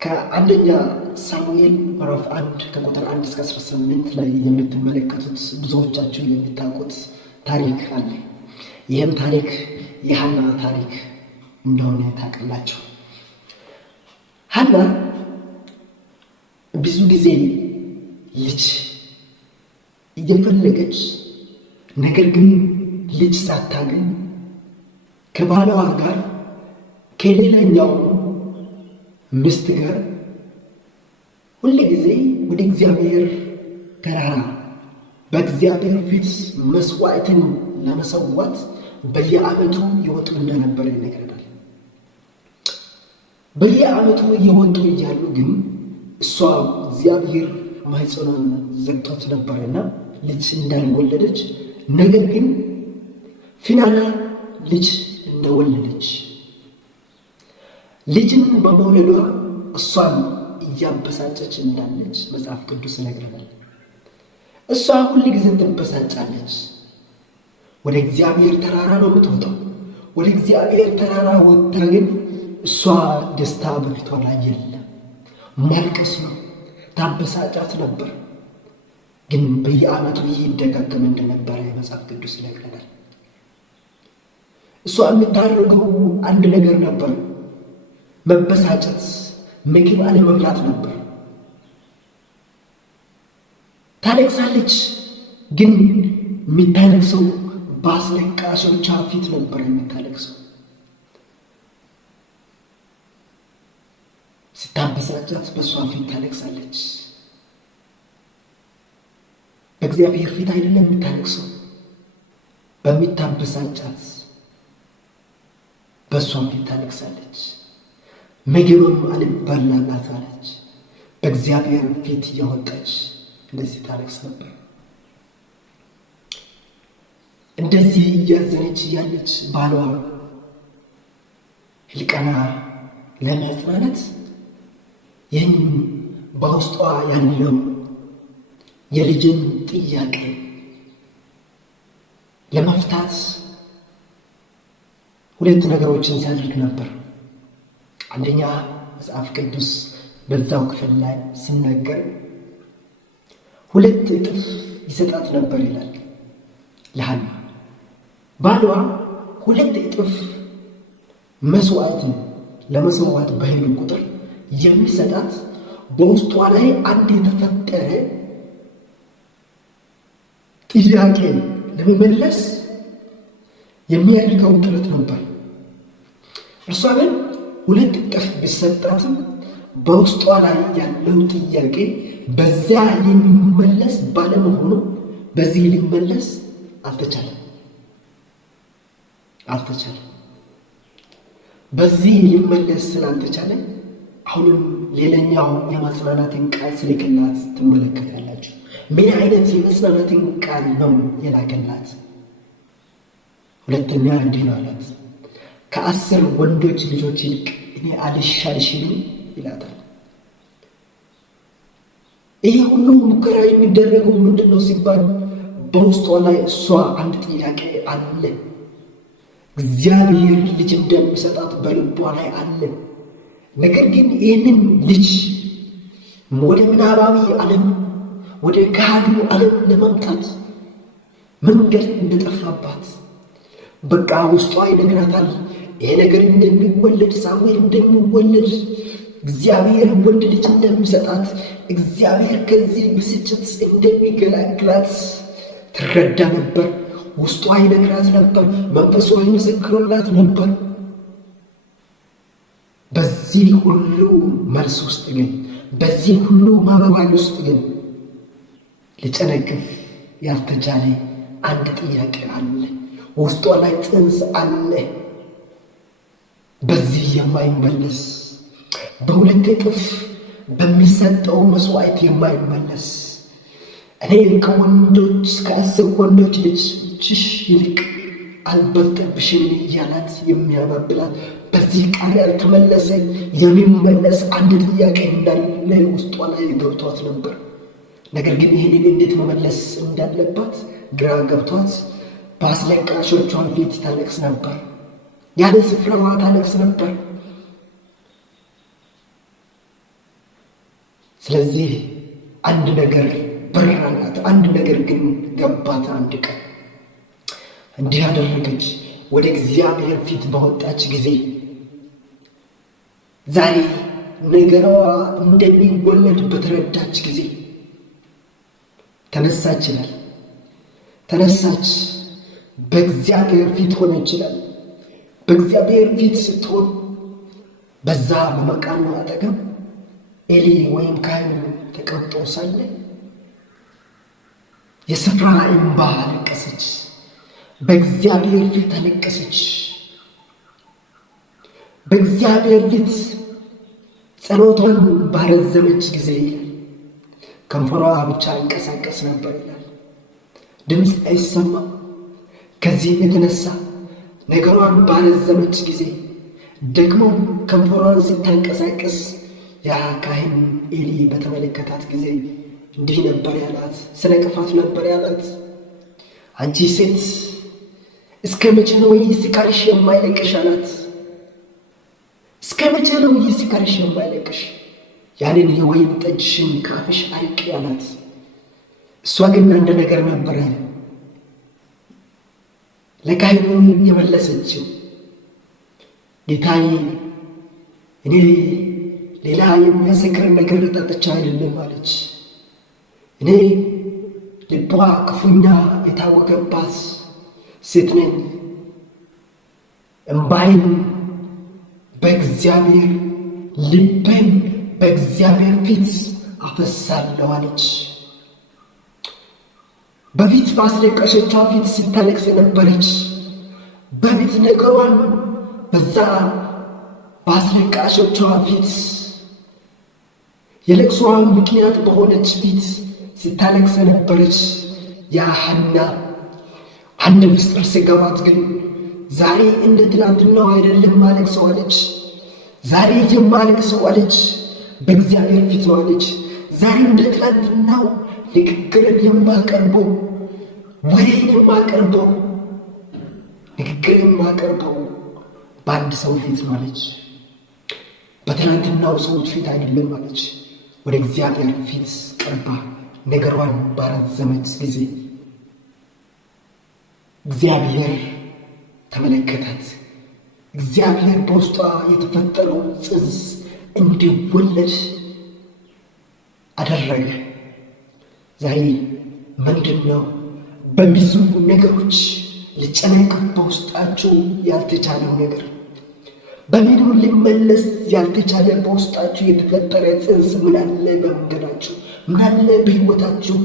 ከአንደኛ ሳሙኤል ምዕራፍ 1 ከቁጥር 1 እስከ 18 ላይ የምትመለከቱት ብዙዎቻችሁ የምታውቁት ታሪክ አለ። ይህም ታሪክ የሐና ታሪክ እንደሆነ ታውቃላችሁ። ሐና ብዙ ጊዜ ልጅ እየፈለገች ነገር ግን ልጅ ሳታገኝ ከባሏ ጋር ከሌላኛው ሚስት ጋር ሁሉ ጊዜ ወደ እግዚአብሔር ተራራ በእግዚአብሔር ፊት መስዋዕትን ለመሰዋት በየዓመቱ ይወጡ እንደነበረ ይነግረናል። በየዓመቱ እየወጡ እያሉ ግን እሷ እግዚአብሔር ማኅፀኗን ዘግቶት ነበርና ልጅ እንዳልወለደች፣ ነገር ግን ፊናና ልጅ እንደወለደች ልጅን በመውለዷ እሷን እያበሳጨች እንዳለች መጽሐፍ ቅዱስ ይነግረናል። እሷ ሁል ጊዜ ትበሳጫለች። ወደ እግዚአብሔር ተራራ ነው የምትወጣው። ወደ እግዚአብሔር ተራራ ወጥታ ግን እሷ ደስታ በፊቷ ላይ የለም፣ ማልቀስ ነው። ታበሳጫት ነበር። ግን በየዓመቱ ይህ ይደጋገም እንደነበረ የመጽሐፍ ቅዱስ ይነግረናል። እሷ የምታደርገው አንድ ነገር ነበር፣ መበሳጨት፣ ምግብ አለመብላት ነበር። ታለቅሳለች፣ ግን የምታለቅሰው በአስለቃሾቿ ፊት ነበር የምታለቅሰው። ስታበሳጫት በእሷ ፊት ታለቅሳለች። በእግዚአብሔር ፊት አይደለም የምታለቅሰው፣ በሚታበሳጫት በእሷ ፊት ታለቅሳለች። ምግብም አልበላላት አለች። በእግዚአብሔር ፊት እያወጣች እንደዚህ ታለቅስ ነበር። እንደዚህ እያዘነች እያለች ባሏ ሕልቃና ለማጽናናት ይህንን በውስጧ ያለው የልጅን ጥያቄ ለመፍታት ሁለት ነገሮችን ሲያደርግ ነበር። አንደኛ መጽሐፍ ቅዱስ በዛው ክፍል ላይ ሲናገር 2 እጥፍ ይሰጣት ነበር ይላል ለሐና። ባሏ 2 እጥፍ መስዋዕትን ለመስዋዕት በሄዱ ቁጥር የሚሰጣት በውስጧ ላይ አንድ የተፈጠረ ጥያቄ ለመመለስ የሚያደርገው ጥረት ነበር። እርሷ ግን 2 እጥፍ ቢሰጣትም በውስጧ ላይ ያለው ጥያቄ በዚያ የሚመለስ ባለመሆኑ በዚህ ሊመለስ አልተቻለም። በዚህ ሊመለስ ስላልተቻለ አሁንም ሌላኛው የማጽናናትን ቃል ስለከላት ትመለከታላችሁ። ምን አይነት የማጽናናትን ቃል ነው የላከላት? ሁለተኛ እንዲህ ነው አላት፣ ከ10 ወንዶች ልጆች ይልቅ እኔ አልሻልሽም ይላታል። ይሄ ሁሉ ሙከራ የሚደረገው ምንድን ነው ሲባል በውስጧ ላይ እሷ አንድ ጥያቄ አለ። እግዚአብሔር ልጅ እንደሚሰጣት በልቧ ላይ አለ። ነገር ግን ይህንን ልጅ ወደ ምናባዊ ዓለም ወደ ገሃዱ ዓለም ለማምጣት መንገድ እንደጠፋባት በቃ ውስጧ ይነግራታል። ይሄ ነገር እንደሚወለድ ሳሙኤል እንደሚወለድ እግዚአብሔር ወንድ ልጅ እንደሚሰጣት እግዚአብሔር ከዚህ ብስጭት እንደሚገላግላት ትረዳ ነበር። ውስጧ ይነግራት ነበር። መንፈሷ ይመሰክርላት ነበር። በዚህ ሁሉ መልስ ውስጥ ግን በዚህ ሁሉ ማባባል ውስጥ ግን ሊጨነግፍ ያልተቻለ አንድ ጥያቄ አለ። ውስጧ ላይ ጽንስ አለ። በዚህ የማይመለስ በ2 እጥፍ በሚሰጠው መስዋዕት የማይመለስ እኔ ከወንዶች ከ10 ወንዶች ልጆችሽ ይልቅ አልበልጥብሽም እያላት የሚያባብላት በዚህ ቃል ያልተመለሰ የሚመለስ አንድ ጥያቄ እንዳለ ውስጧ ላይ ገብቷት ነበር። ነገር ግን ይህንን እንዴት መመለስ እንዳለባት ግራ ገብቷት በአስለቃሾቿ ፊት ታለቅስ ነበር። ያለ ስፍራዋ ታለቅስ ነበር። ስለዚህ አንድ ነገር በራላት። አንድ ነገር ግን ገባት። አንድ ቀን እንዲህ ያደረገች ወደ እግዚአብሔር ፊት በወጣች ጊዜ ዛሬ ነገሯ እንደሚወለድ በተረዳች ጊዜ ተነሳች ይላል። ተነሳች፣ በእግዚአብሔር ፊት ሆነ ይችላል። በእግዚአብሔር ፊት ስትሆን በዛ በመቃኑ አጠገብ ኤሊ ወይም ካህኑ ተቀምጦ ሳለ የስፍራ እንባ አለቀሰች። በእግዚአብሔር ፊት አለቀሰች። በእግዚአብሔር ፊት ጸሎቷን ባረዘመች ጊዜ ከንፈሯ ብቻ ይንቀሳቀስ ነበር ይላል። ድምፅ አይሰማም። ከዚህም የተነሳ ነገሯን ባረዘመች ጊዜ ደግሞ ከንፈሯን ስታንቀሳቀስ ያ ካህን ኤሊ በተመለከታት ጊዜ እንዲህ ነበር ያላት፣ ስለ ክፋት ነበር ያላት። አንቺ ሴት እስከ መቼ ነው ይህ ስካርሽ የማይለቅሽ አላት። እስከ መቼ ነው ይህ ስካርሽ የማይለቅሽ? ያንን የወይን ጠጅሽን ከአፍሽ አርቂ አላት። እሷ ግን አንድ ነገር ነበረ ለካህኑ የመለሰችው፣ ጌታዬ እኔ ሌላ የሚያሰክር ነገር ጠጥቼ አይደለም አለች። እኔ ልቧ ክፉኛ የታወቀባት ሴት ነኝ። እምባይን በእግዚአብሔር ልቤን በእግዚአብሔር ፊት አፈሳለሁ አለች። በፊት በአስለቃሾቿ ፊት ስታለቅስ የነበረች በፊት ነገሯን በዛ በአስለቃሾቿ ፊት የለቅሷ ምክንያት በሆነች ፊት ስታለቅስ የነበረች ያ ሐና አንድ ምስጢር ሲገባት ግን ዛሬ እንደ ትላንትናው አይደለም ማለቅሰው አለች። ዛሬ የማለቅሰው አለች በእግዚአብሔር ፊት ነው አለች። ዛሬ እንደ ትላንትናው ንግግርን የማቀርበው ወሬን የማቀርበው ንግግር የማቀርበው በአንድ ሰው ፊት ነው አለች። በትላንትናው ሰዎች ፊት አይደለም አለች። ወደ እግዚአብሔር ፊት ቀርባ ነገሯን ባረዘመች ጊዜ እግዚአብሔር ተመለከታት። እግዚአብሔር በውስጧ የተፈጠረው ጽንስ እንዲወለድ አደረገ። ዛሬ ምንድን ነው በብዙ ነገሮች ሊጨነቅፍ በውስጣችሁ ያልተቻለው ነገር? በምንም ሊመለስ ያልተቻለ በውስጣችሁ የተፈጠረ ጽንስ ምን አለ በመንገዳችሁ? ምን አለ በሕይወታችሁ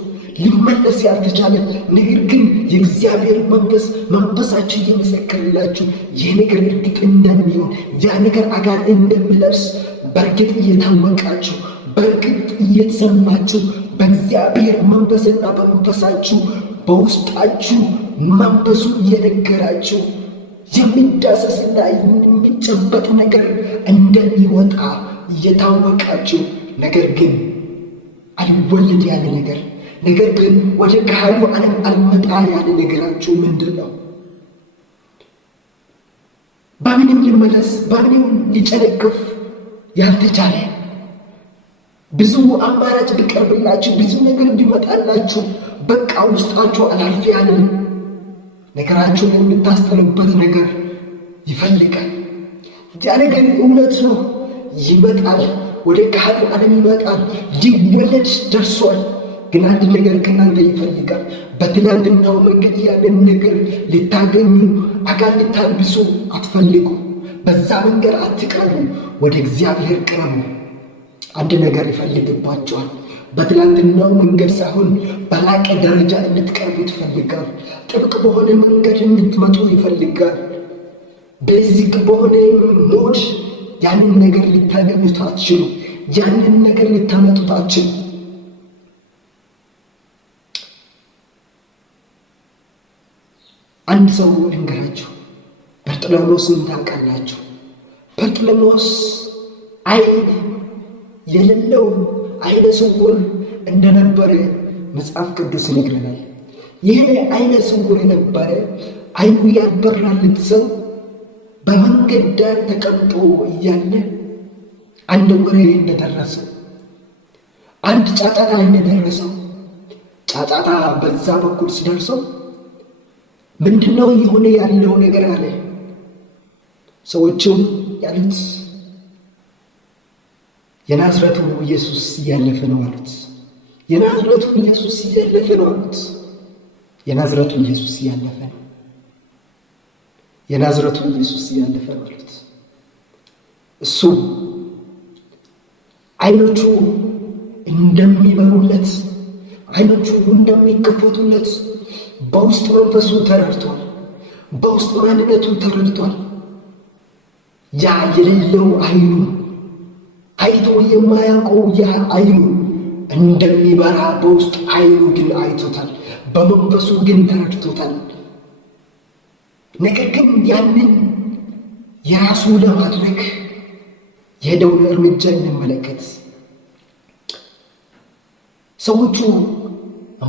ሊመለስ ያልተቻለ ነገር ግን የእግዚአብሔር መንፈሳችሁ እየመሰከረላችሁ ይህ ነገር እርግጥ እንደሚሆን ያ ነገር አካል እንደሚለብስ በእርግጥ እየታወቃችሁ በእርግጥ እየተሰማችሁ በእግዚአብሔር መንፈስና በመንፈሳችሁ በውስጣችሁ መንፈሱ እየነገራችሁ የሚዳሰስና የሚጨበጥ ነገር እንደሚወጣ እየታወቃችሁ ነገር ግን አልወለድ ያለ ነገር ግን ወደ ካህኑ ዓለም አልመጣ ያለ ነገራችሁ ምንድን ነው? በምንም ሊመለስ በምንም ሊጨነግፍ ያልተቻለ ብዙ አማራጭ ቢቀርብላችሁ ብዙ ነገር ቢመጣላችሁ በቃ ውስጣችሁ አላልፍ ያለ ነገራችሁን የምታስጠሉበት ነገር ይፈልጋል። ያ ነገር እውነት ነው፣ ይመጣል፣ ወደ ካህኑ ዓለም ይመጣል፣ ሊወለድ ደርሷል። ግን አንድ ነገር ከእናንተ ይፈልጋል። በትናንትናው መንገድ ያለን ነገር ልታገኙ አካል ልታልብሱ አትፈልጉ። በዛ መንገድ አትቅረቡ፣ ወደ እግዚአብሔር ቅረቡ። አንድ ነገር ይፈልግባቸዋል። በትናንትናው መንገድ ሳይሆን በላቀ ደረጃ እንድትቀርቡ ይፈልጋል። ጥብቅ በሆነ መንገድ እንድትመጡ ይፈልጋል። ቤዚክ በሆነ ሞድ ያንን ነገር ልታገኙት አትችሉ። ያንን ነገር ልታመጡት አትችሉ። አንድ ሰው ልንገራችሁ። በርጥለሞስን ታውቃላችሁ? በርጥለሞስ ዓይን የሌለው ዓይነ ስውር እንደነበረ መጽሐፍ ቅዱስ ይነግረናል። ይህ ዓይነ ስውር የነበረ ዓይኑ ያልበራለት ሰው በመንገድ ዳር ተቀምጦ እያለ አንድ ወሬ እንደደረሰው፣ አንድ ጫጫታ እንደደረሰው፣ ጫጫታ በዛ በኩል ሲደርሰው ምንድነው የሆነ ያለው ነገር አለ። ሰዎቹም ያሉት የናዝሬቱ ኢየሱስ እያለፈ ነው አሉት። የናዝሬቱ ኢየሱስ እያለፈ ነው አሉት። የናዝሬቱ ኢየሱስ እያለፈ ነው። የናዝሬቱ ኢየሱስ እያለፈ ነው አሉት። እሱ ዓይኖቹ እንደሚበሩለት፣ ዓይኖቹ እንደሚከፈቱለት በውስጥ መንፈሱ ተረድቷል። በውስጥ ማንነቱ ተረድቷል። ያ የሌለው ዓይኑ አይቶ የማያውቀው ያ ዓይኑ እንደሚበራ በውስጥ ዓይኑ ግን አይቶታል። በመንፈሱ ግን ተረድቶታል። ነገር ግን ያንን የራሱ ለማድረግ የሄደውን እርምጃ እንመለከት። ሰዎቹ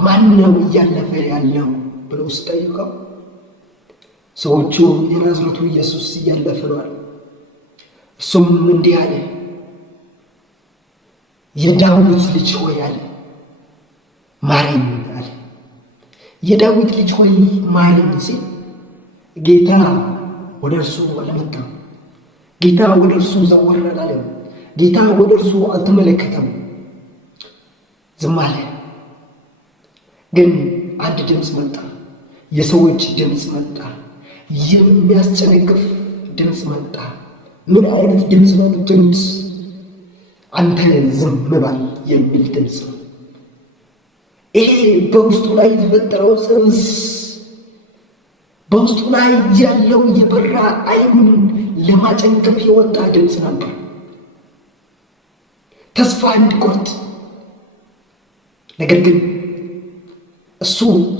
ማን ነው እያለፈ ያለው ብለው ሲጠይቀው ሰዎቹ የናዝሬቱ ኢየሱስ እያለፈ ነው አሉ። እሱም እንዲህ አለ፣ የዳዊት ልጅ ሆይ አለ ማረኝ አለ። የዳዊት ልጅ ሆይ ማረኝ ሲል ጌታ ወደ እርሱ አልመጣም። ጌታ ወደ እርሱ ዘወር አላለም። ጌታ ወደ እርሱ አልተመለከተም፣ ዝም አለ። ግን አንድ ድምፅ መጣ። የሰዎች ድምፅ መጣ። የሚያስጨነግፍ ድምፅ መጣ። ምን አይነት ድምፅ ነው? አንተ ዝም በል የሚል ድምፅ ነው። ይሄ በውስጡ ላይ የተፈጠረው ጽንስ፣ በውስጡ ላይ ያለው የበራ ዓይኑን ለማጨንገፍ የወጣ ድምፅ ነበር። ተስፋ እንዲቆርጥ። ነገር ግን እሱ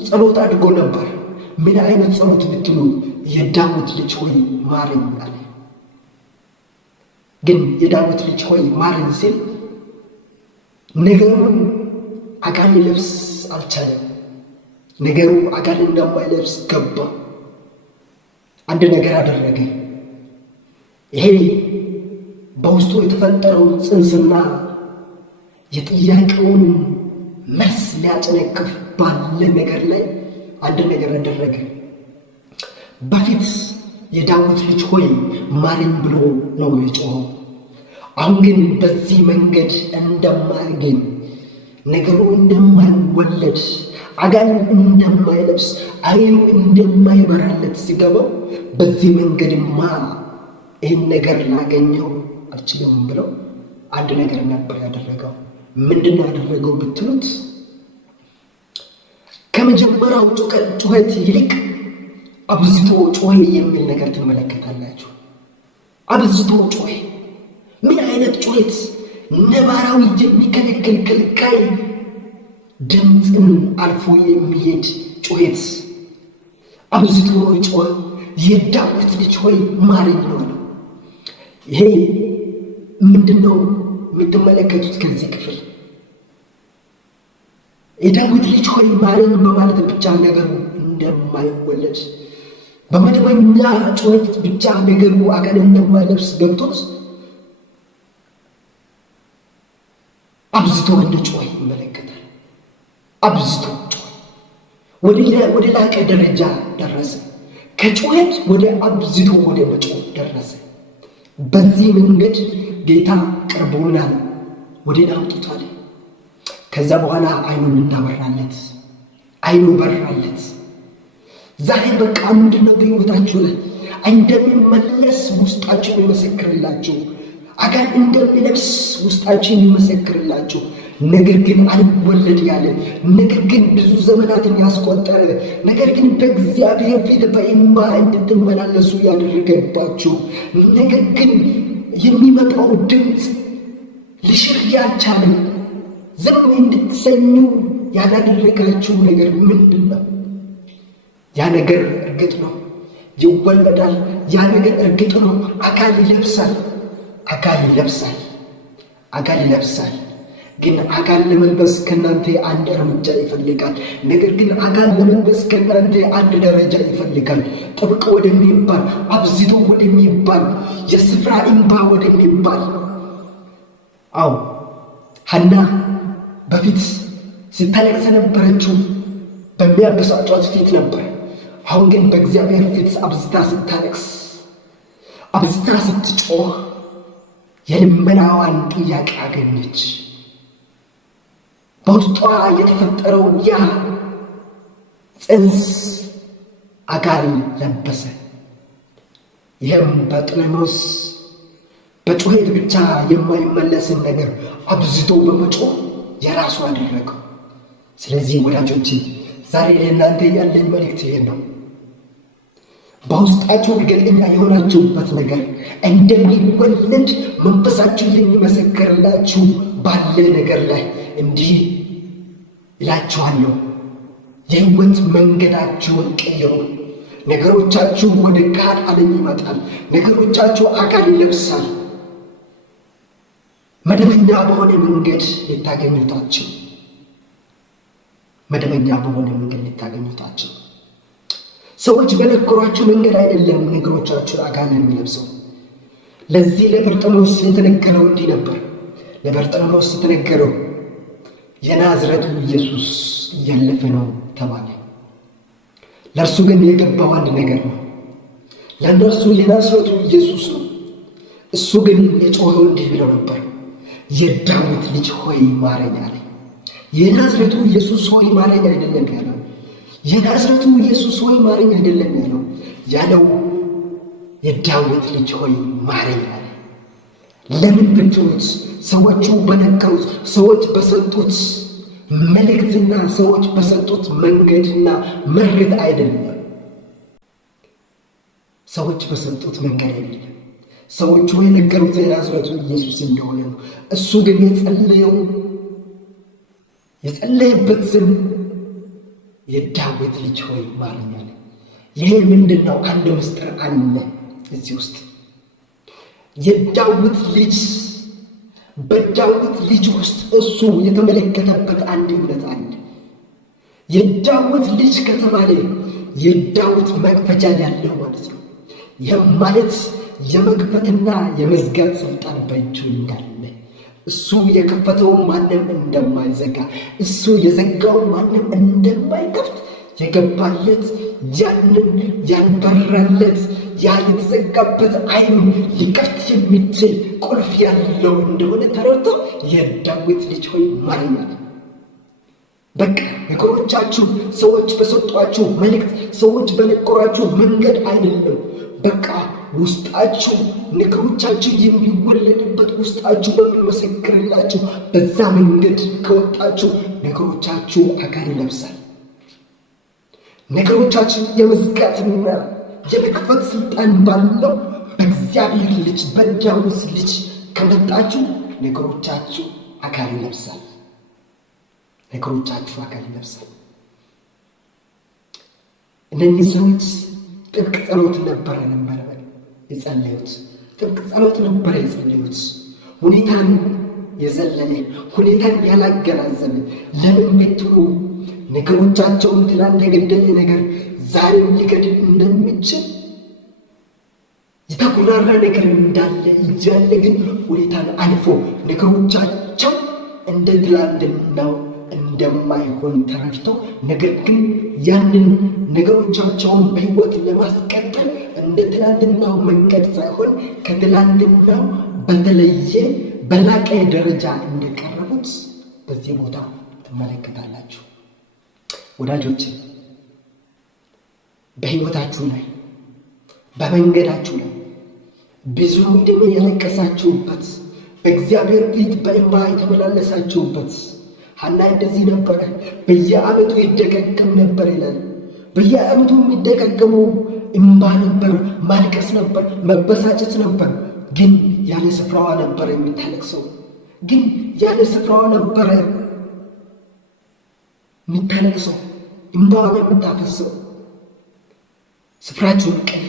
ጸሎት አድርጎ ነበር። ምን አይነት ጸሎት ብትሉ የዳዊት ልጅ ሆይ ማረኝ አለ። ግን የዳዊት ልጅ ሆይ ማረኝ ሲል ነገሩን አካል ሊለብስ አልቻለም። ነገሩ አካል እንደማይለብስ ገባ። አንድ ነገር አደረገ። ይሄ በውስጡ የተፈጠረውን ጽንስና የጥያቄውን መልስ ሊያጨነቅፍ ባለ ነገር ላይ አንድ ነገር አደረገ። በፊት የዳዊት ልጅ ሆይ ማረኝ ብሎ ነው የጮኸው። አሁን ግን በዚህ መንገድ እንደማያገኝ፣ ነገሩ እንደማይወለድ፣ አጋን እንደማይለብስ፣ ዓይኑ እንደማይበራለት ሲገባው በዚህ መንገድማ ይህን ነገር ላገኘው አልችልም ብለው አንድ ነገር ነበር ያደረገው። ምንድን ነው ያደረገው ብትሉት ከመጀመሪያው ጩኸት ይልቅ አብዝቶ ጮኸ የሚል ነገር ትመለከታላችሁ። አብዝቶ ጮኸ። ምን አይነት ጩኸት! ነባራዊ የሚከለክል ከልካይ ድምፅን አልፎ የሚሄድ ጩኸት። አብዝቶ ጮኸ። የዳዊት ልጅ ሆይ ማረኝ ነው። ይሄ ምንድን ነው የምትመለከቱት ከዚህ ክፍል? የዳዊት ልጅ ሆይ ማረኝ በማለት ብቻ ነገሩ እንደማይወለድ፣ በመደበኛ ጩኸት ብቻ ነገሩ አካል እንደማይለብስ ገብቶት አብዝቶ እንደ ጮኸ ይመለከታል። አብዝቶ ጮኸ። ወደ ላቀ ደረጃ ደረሰ። ከጩኸት ወደ አብዝቶ ወደ መጮህ ደረሰ። በዚህ መንገድ ጌታ ቀርቦናል፣ ወደ አምጥቷል። ከዛ በኋላ ዓይኑን እናበራለት። ዓይኑ በራለት። ዛሬ በቃ ምንድነው በሕይወታችሁ ላይ እንደሚመለስ ውስጣችሁ የሚመሰክርላችሁ፣ አካል እንደሚለብስ ውስጣችሁ የሚመሰክርላችሁ፣ ነገር ግን አልወለድ ያለ፣ ነገር ግን ብዙ ዘመናትን ያስቆጠረ፣ ነገር ግን በእግዚአብሔር ፊት በእንባ እንድትመላለሱ ያደረገባችሁ፣ ነገር ግን የሚመጣው ድምፅ ሊሽር ያልቻለ፣ ዝም እንድትሰኙ ያላደረጋችሁ ነገር ምንድን ነው? ያ ነገር እርግጥ ነው ይወለዳል። ያ ነገር እርግጥ ነው አካል ይለብሳል። አካል ይለብሳል። አካል ይለብሳል። ግን አካል ለመልበስ ከእናንተ አንድ እርምጃ ይፈልጋል። ነገር ግን አካል ለመልበስ ከእናንተ አንድ ደረጃ ይፈልጋል። ጥብቅ ወደሚባል፣ አብዝቶ ወደሚባል፣ የስፍራ እንባ ወደሚባል። አዎ ሐና በፊት ስታለቅስ የነበረችው በሚያበሳጯት ፊት ነበር። አሁን ግን በእግዚአብሔር ፊት አብዝታ ስታለቅስ፣ አብዝታ ስትጮህ የልመናዋን ጥያቄ አገኘች። በውስጧ የተፈጠረው ያ ጽንስ አካል ለበሰ። ይህም በርጤሜዎስ በጩኸት ብቻ የማይመለስን ነገር አብዝቶ በመጮህ የራሱ አደረገው። ስለዚህ ወዳጆቼ ዛሬ ለእናንተ ያለኝ መልእክት ይሄ ነው። በውስጣችሁ እርግጠኛ የሆናችሁበት ነገር እንደሚወለድ መንፈሳችሁ የሚመሰክርላችሁ ባለ ነገር ላይ እንዲህ እላችኋለሁ፣ የሕይወት መንገዳችሁን ቀይሩ። ነገሮቻችሁ ወደ ጋድ ዓለም ይመጣል። ነገሮቻችሁ አካል ይለብሳል። መደበኛ በሆነ መንገድ ልታገኙታችሁ፣ መደበኛ በሆነ መንገድ ልታገኙታችሁ። ሰዎች በነገሯችሁ መንገድ አይደለም ነገሮቻችሁ አካል የሚለብሰው። ለዚህ ለበርጤሜዎስ የተነገረው እንዲህ ነበር። ለበርጤሜዎስ የተነገረው የናዝሬቱ ኢየሱስ እያለፈ ነው ተባለ። ለእርሱ ግን የገባው አንድ ነገር ነው። ለእነርሱ የናዝሬቱ ኢየሱስ ነው። እሱ ግን የጮኸው እንዲህ ብለው ነበር፣ የዳዊት ልጅ ሆይ ማረኝ አለ። የናዝሬቱ ኢየሱስ ሆይ ማረኝ አይደለም ያለው። የናዝሬቱ ኢየሱስ ሆይ ማረኝ አይደለም ያለው። የዳዊት ልጅ ሆይ ማረኝ አለ። ለምን ብትሉት ሰዎቹ በነገሩት፣ ሰዎች በሰጡት መልእክትና ሰዎች በሰጡት መንገድና መርህ አይደለም። ሰዎች በሰጡት መንገድ አይደለም። ሰዎቹ የነገሩት የናዝሬቱ ኢየሱስ እንደሆነ ነው። እሱ ግን የጸለየበት ስም የዳዊት ልጅ ሆይ ማረኝ አለ። ይሄ ምንድን ነው? አንድ ምስጢር አለ እዚህ ውስጥ። የዳዊት ልጅ በዳዊት ልጅ ውስጥ እሱ የተመለከተበት አንድ እውነት አለ። የዳዊት ልጅ ከተባለ የዳዊት መክፈቻ ያለው ማለት ነው። ይህም ማለት የመክፈትና የመዝጋት ስልጣን በእጁ እንዳለ፣ እሱ የከፈተው ማንም እንደማይዘጋ፣ እሱ የዘጋው ማንም እንደማይከፍት የገባለት ያንበራለት የተዘጋበት ዓይኑን ሊከፍት የሚችል ቁልፍ ያለው እንደሆነ ተረድቶ የዳዊት ልጅ ሆይ ማረኝ አለ። በቃ ነገሮቻችሁ ሰዎች በሰጧችሁ መልእክት፣ ሰዎች በነገሯችሁ መንገድ አይደለም። በቃ ውስጣችሁ ነገሮቻችሁ የሚወለድበት ውስጣችሁ በሚመሰክርላችሁ በዛ መንገድ ከወጣችሁ ነገሮቻችሁ አካል ይለብሳል። ነገሮቻችን የመዝጋትና የመክፈት ስልጣን ባለው በእግዚአብሔር ልጅ በዳዊት ልጅ ከመጣችሁ ነገሮቻችሁ አካል ይለብሳል። ነገሮቻችሁ አካል ይለብሳል። እነዚህ ሰዎች ጥብቅ ጸሎት ነበረ የጸለዩት። ጥብቅ ጸሎት ነበረ የጸለዩት። ሁኔታን የዘለለ ሁኔታን ያላገናዘበ። ለምን ብትሉ ነገሮቻቸውን ትላንት የገደለ ነገር ዛሬም ሊገድል እንደሚችል የተቆራራ ነገር እንዳለ እያለ ግን ሁኔታን አልፎ ነገሮቻቸው እንደ ትላንትናው እንደማይሆን ተረድተው፣ ነገር ግን ያንን ነገሮቻቸውን በሕይወት ለማስቀጠል እንደ ትላንትናው መንገድ ሳይሆን ከትላንትናው በተለየ በላቀ ደረጃ እንደቀረቡት በዚህ ቦታ ትመለከታላችሁ። ወዳጆች በሕይወታችሁ ላይ በመንገዳችሁ ላይ ብዙ ደም ያለቀሳችሁበት፣ በእግዚአብሔር ፊት በእንባ የተመላለሳችሁበት። ሐና እንደዚህ ነበረ። በየዓመቱ ይደጋገም ነበር ይላል። በየዓመቱ የሚደጋገመው እንባ ነበር፣ ማልቀስ ነበር፣ መበሳጨት ነበር። ግን ያለ ስፍራዋ ነበር የምታለቅሰው። ግን ያለ ስፍራዋ ነበረ የምታለቅሰው፣ እንባዋን የምታፈሰው። ስፍራችሁን ቀይሩ።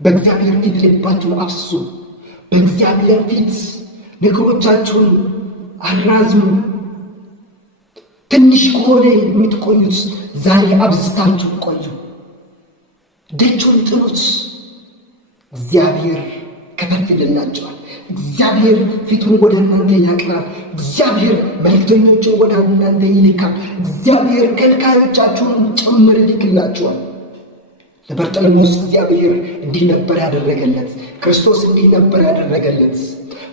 በእግዚአብሔር ፊት ልባችሁን አፍስሱ። በእግዚአብሔር ፊት ነገሮቻችሁን አራዝሙ። ትንሽ ከሆነ የምትቆዩት ዛሬ አብዝታችሁ ቆዩ። ደጁን ጥኑት። እግዚአብሔር ከተርፍልላችኋል። እግዚአብሔር ፊቱን ወደ እናንተ ያቅናል። እግዚአብሔር መልእክተኞቹን ወደ እናንተ ይልካል። እግዚአብሔር ከልካዮቻችሁን ጭምር ይልክላችኋል። ለበርጠለሜዎስ እግዚአብሔር እንዲህ ነበር ያደረገለት። ክርስቶስ እንዲህ ነበር ያደረገለት።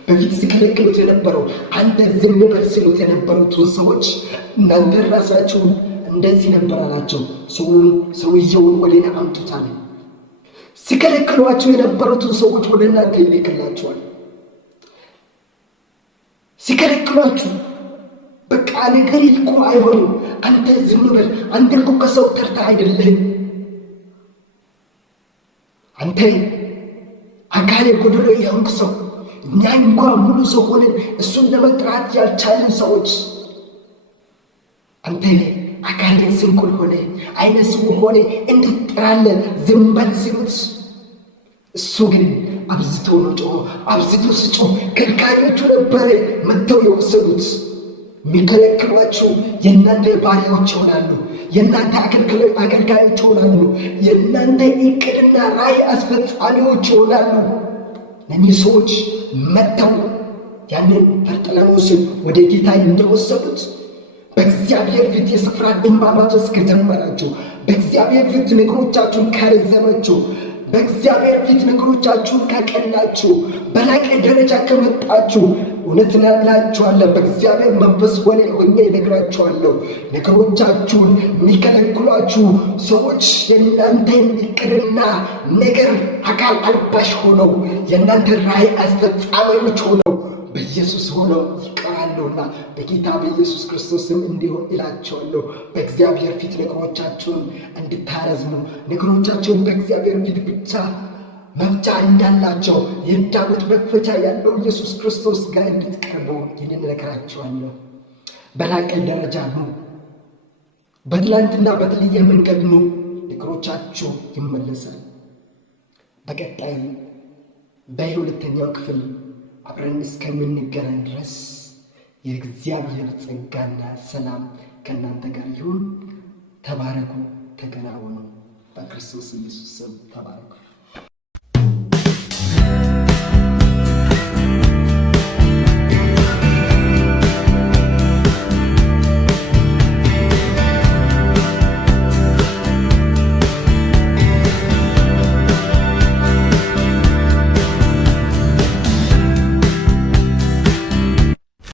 በፊት ሲከለክሉት የነበረው አንተ ዝም በል ሲሉት የነበሩትን ሰዎች እናንተ ራሳችሁን እንደዚህ ነበር አላቸው። ሰውየውን ወደ እኔ አምጡት አለ። ሲከለክሏቸው የነበሩትን ሰዎች ወደ እናንተ ይልክላችኋል። ሲከለክሏችሁ በቃ ነገር እኮ አይሆንም፣ አንተ ዝም በል፣ አንተ እኮ ከሰው ተርታ አይደለህም፣ አንተ አካል የጎደሎ የሆንክ ሰው፣ እኛ እንኳ ሙሉ ሰው ሆነን እሱን ለመጥራት ያልቻለን ሰዎች፣ አንተ አካል ስንኩል ሆነ አይነ ስውር ሆነ እንዴት ትጠራለህ? ዝም በል ሲሉት እሱ ግን አብዝቶ ነው ጮኸ። አብዝቶ ስጮህ ከልካዮቹ ነበረ መጥተው የወሰዱት። የሚከለክሏችሁ የእናንተ ባሪያዎች ይሆናሉ፣ የእናንተ አገልጋዮች ይሆናሉ፣ የእናንተ እቅድና ራዕይ አስፈጻሚዎች ይሆናሉ። እነዚህ ሰዎች መጥተው ያንን በርጠለሜዎስን ወደ ጌታ እንደወሰዱት በእግዚአብሔር ፊት የስፍራ እንባ ማፍሰስ ከጀመራችሁ፣ በእግዚአብሔር ፊት ነገሮቻችሁን ካረዘማችሁ፣ በእግዚአብሔር ፊት ነገሮቻችሁን ካቀናችሁ፣ በላቀ ደረጃ ከመጣችሁ እውነት እላችኋለሁ በእግዚአብሔር መንፈስ ሆኜ እነግራችኋለሁ፣ ነገሮቻችሁን የሚከለክሏችሁ ሰዎች የእናንተን እቅድና ነገር አካል አልባሽ ሆነው የእናንተ ራዕይ አስፈጻሚዎች ሆነው በኢየሱስ ሆነው ይቀራሉና በጌታ በኢየሱስ ክርስቶስም እንዲሆን እላቸዋለሁ። በእግዚአብሔር ፊት ነገሮቻችሁን እንድታረዝሙ፣ ነገሮቻችሁን በእግዚአብሔር ፊት ብቻ መፍቻ እንዳላቸው የዳዊት መክፈቻ ያለው ኢየሱስ ክርስቶስ ጋር እንድትቀርቡ ይህንን እነግራችኋለሁ። በላቀ ደረጃ ኑ፣ በትላንትና በተለየ መንገድ ኑ፣ ነገሮቻችሁ ይመለሳል። በቀጣይ በሁለተኛው ክፍል አብረን እስከምንገናኝ ድረስ የእግዚአብሔር ጸጋና ሰላም ከእናንተ ጋር ይሁን። ተባረኩ፣ ተከናወኑ። በክርስቶስ ኢየሱስ ስም ተባረኩ።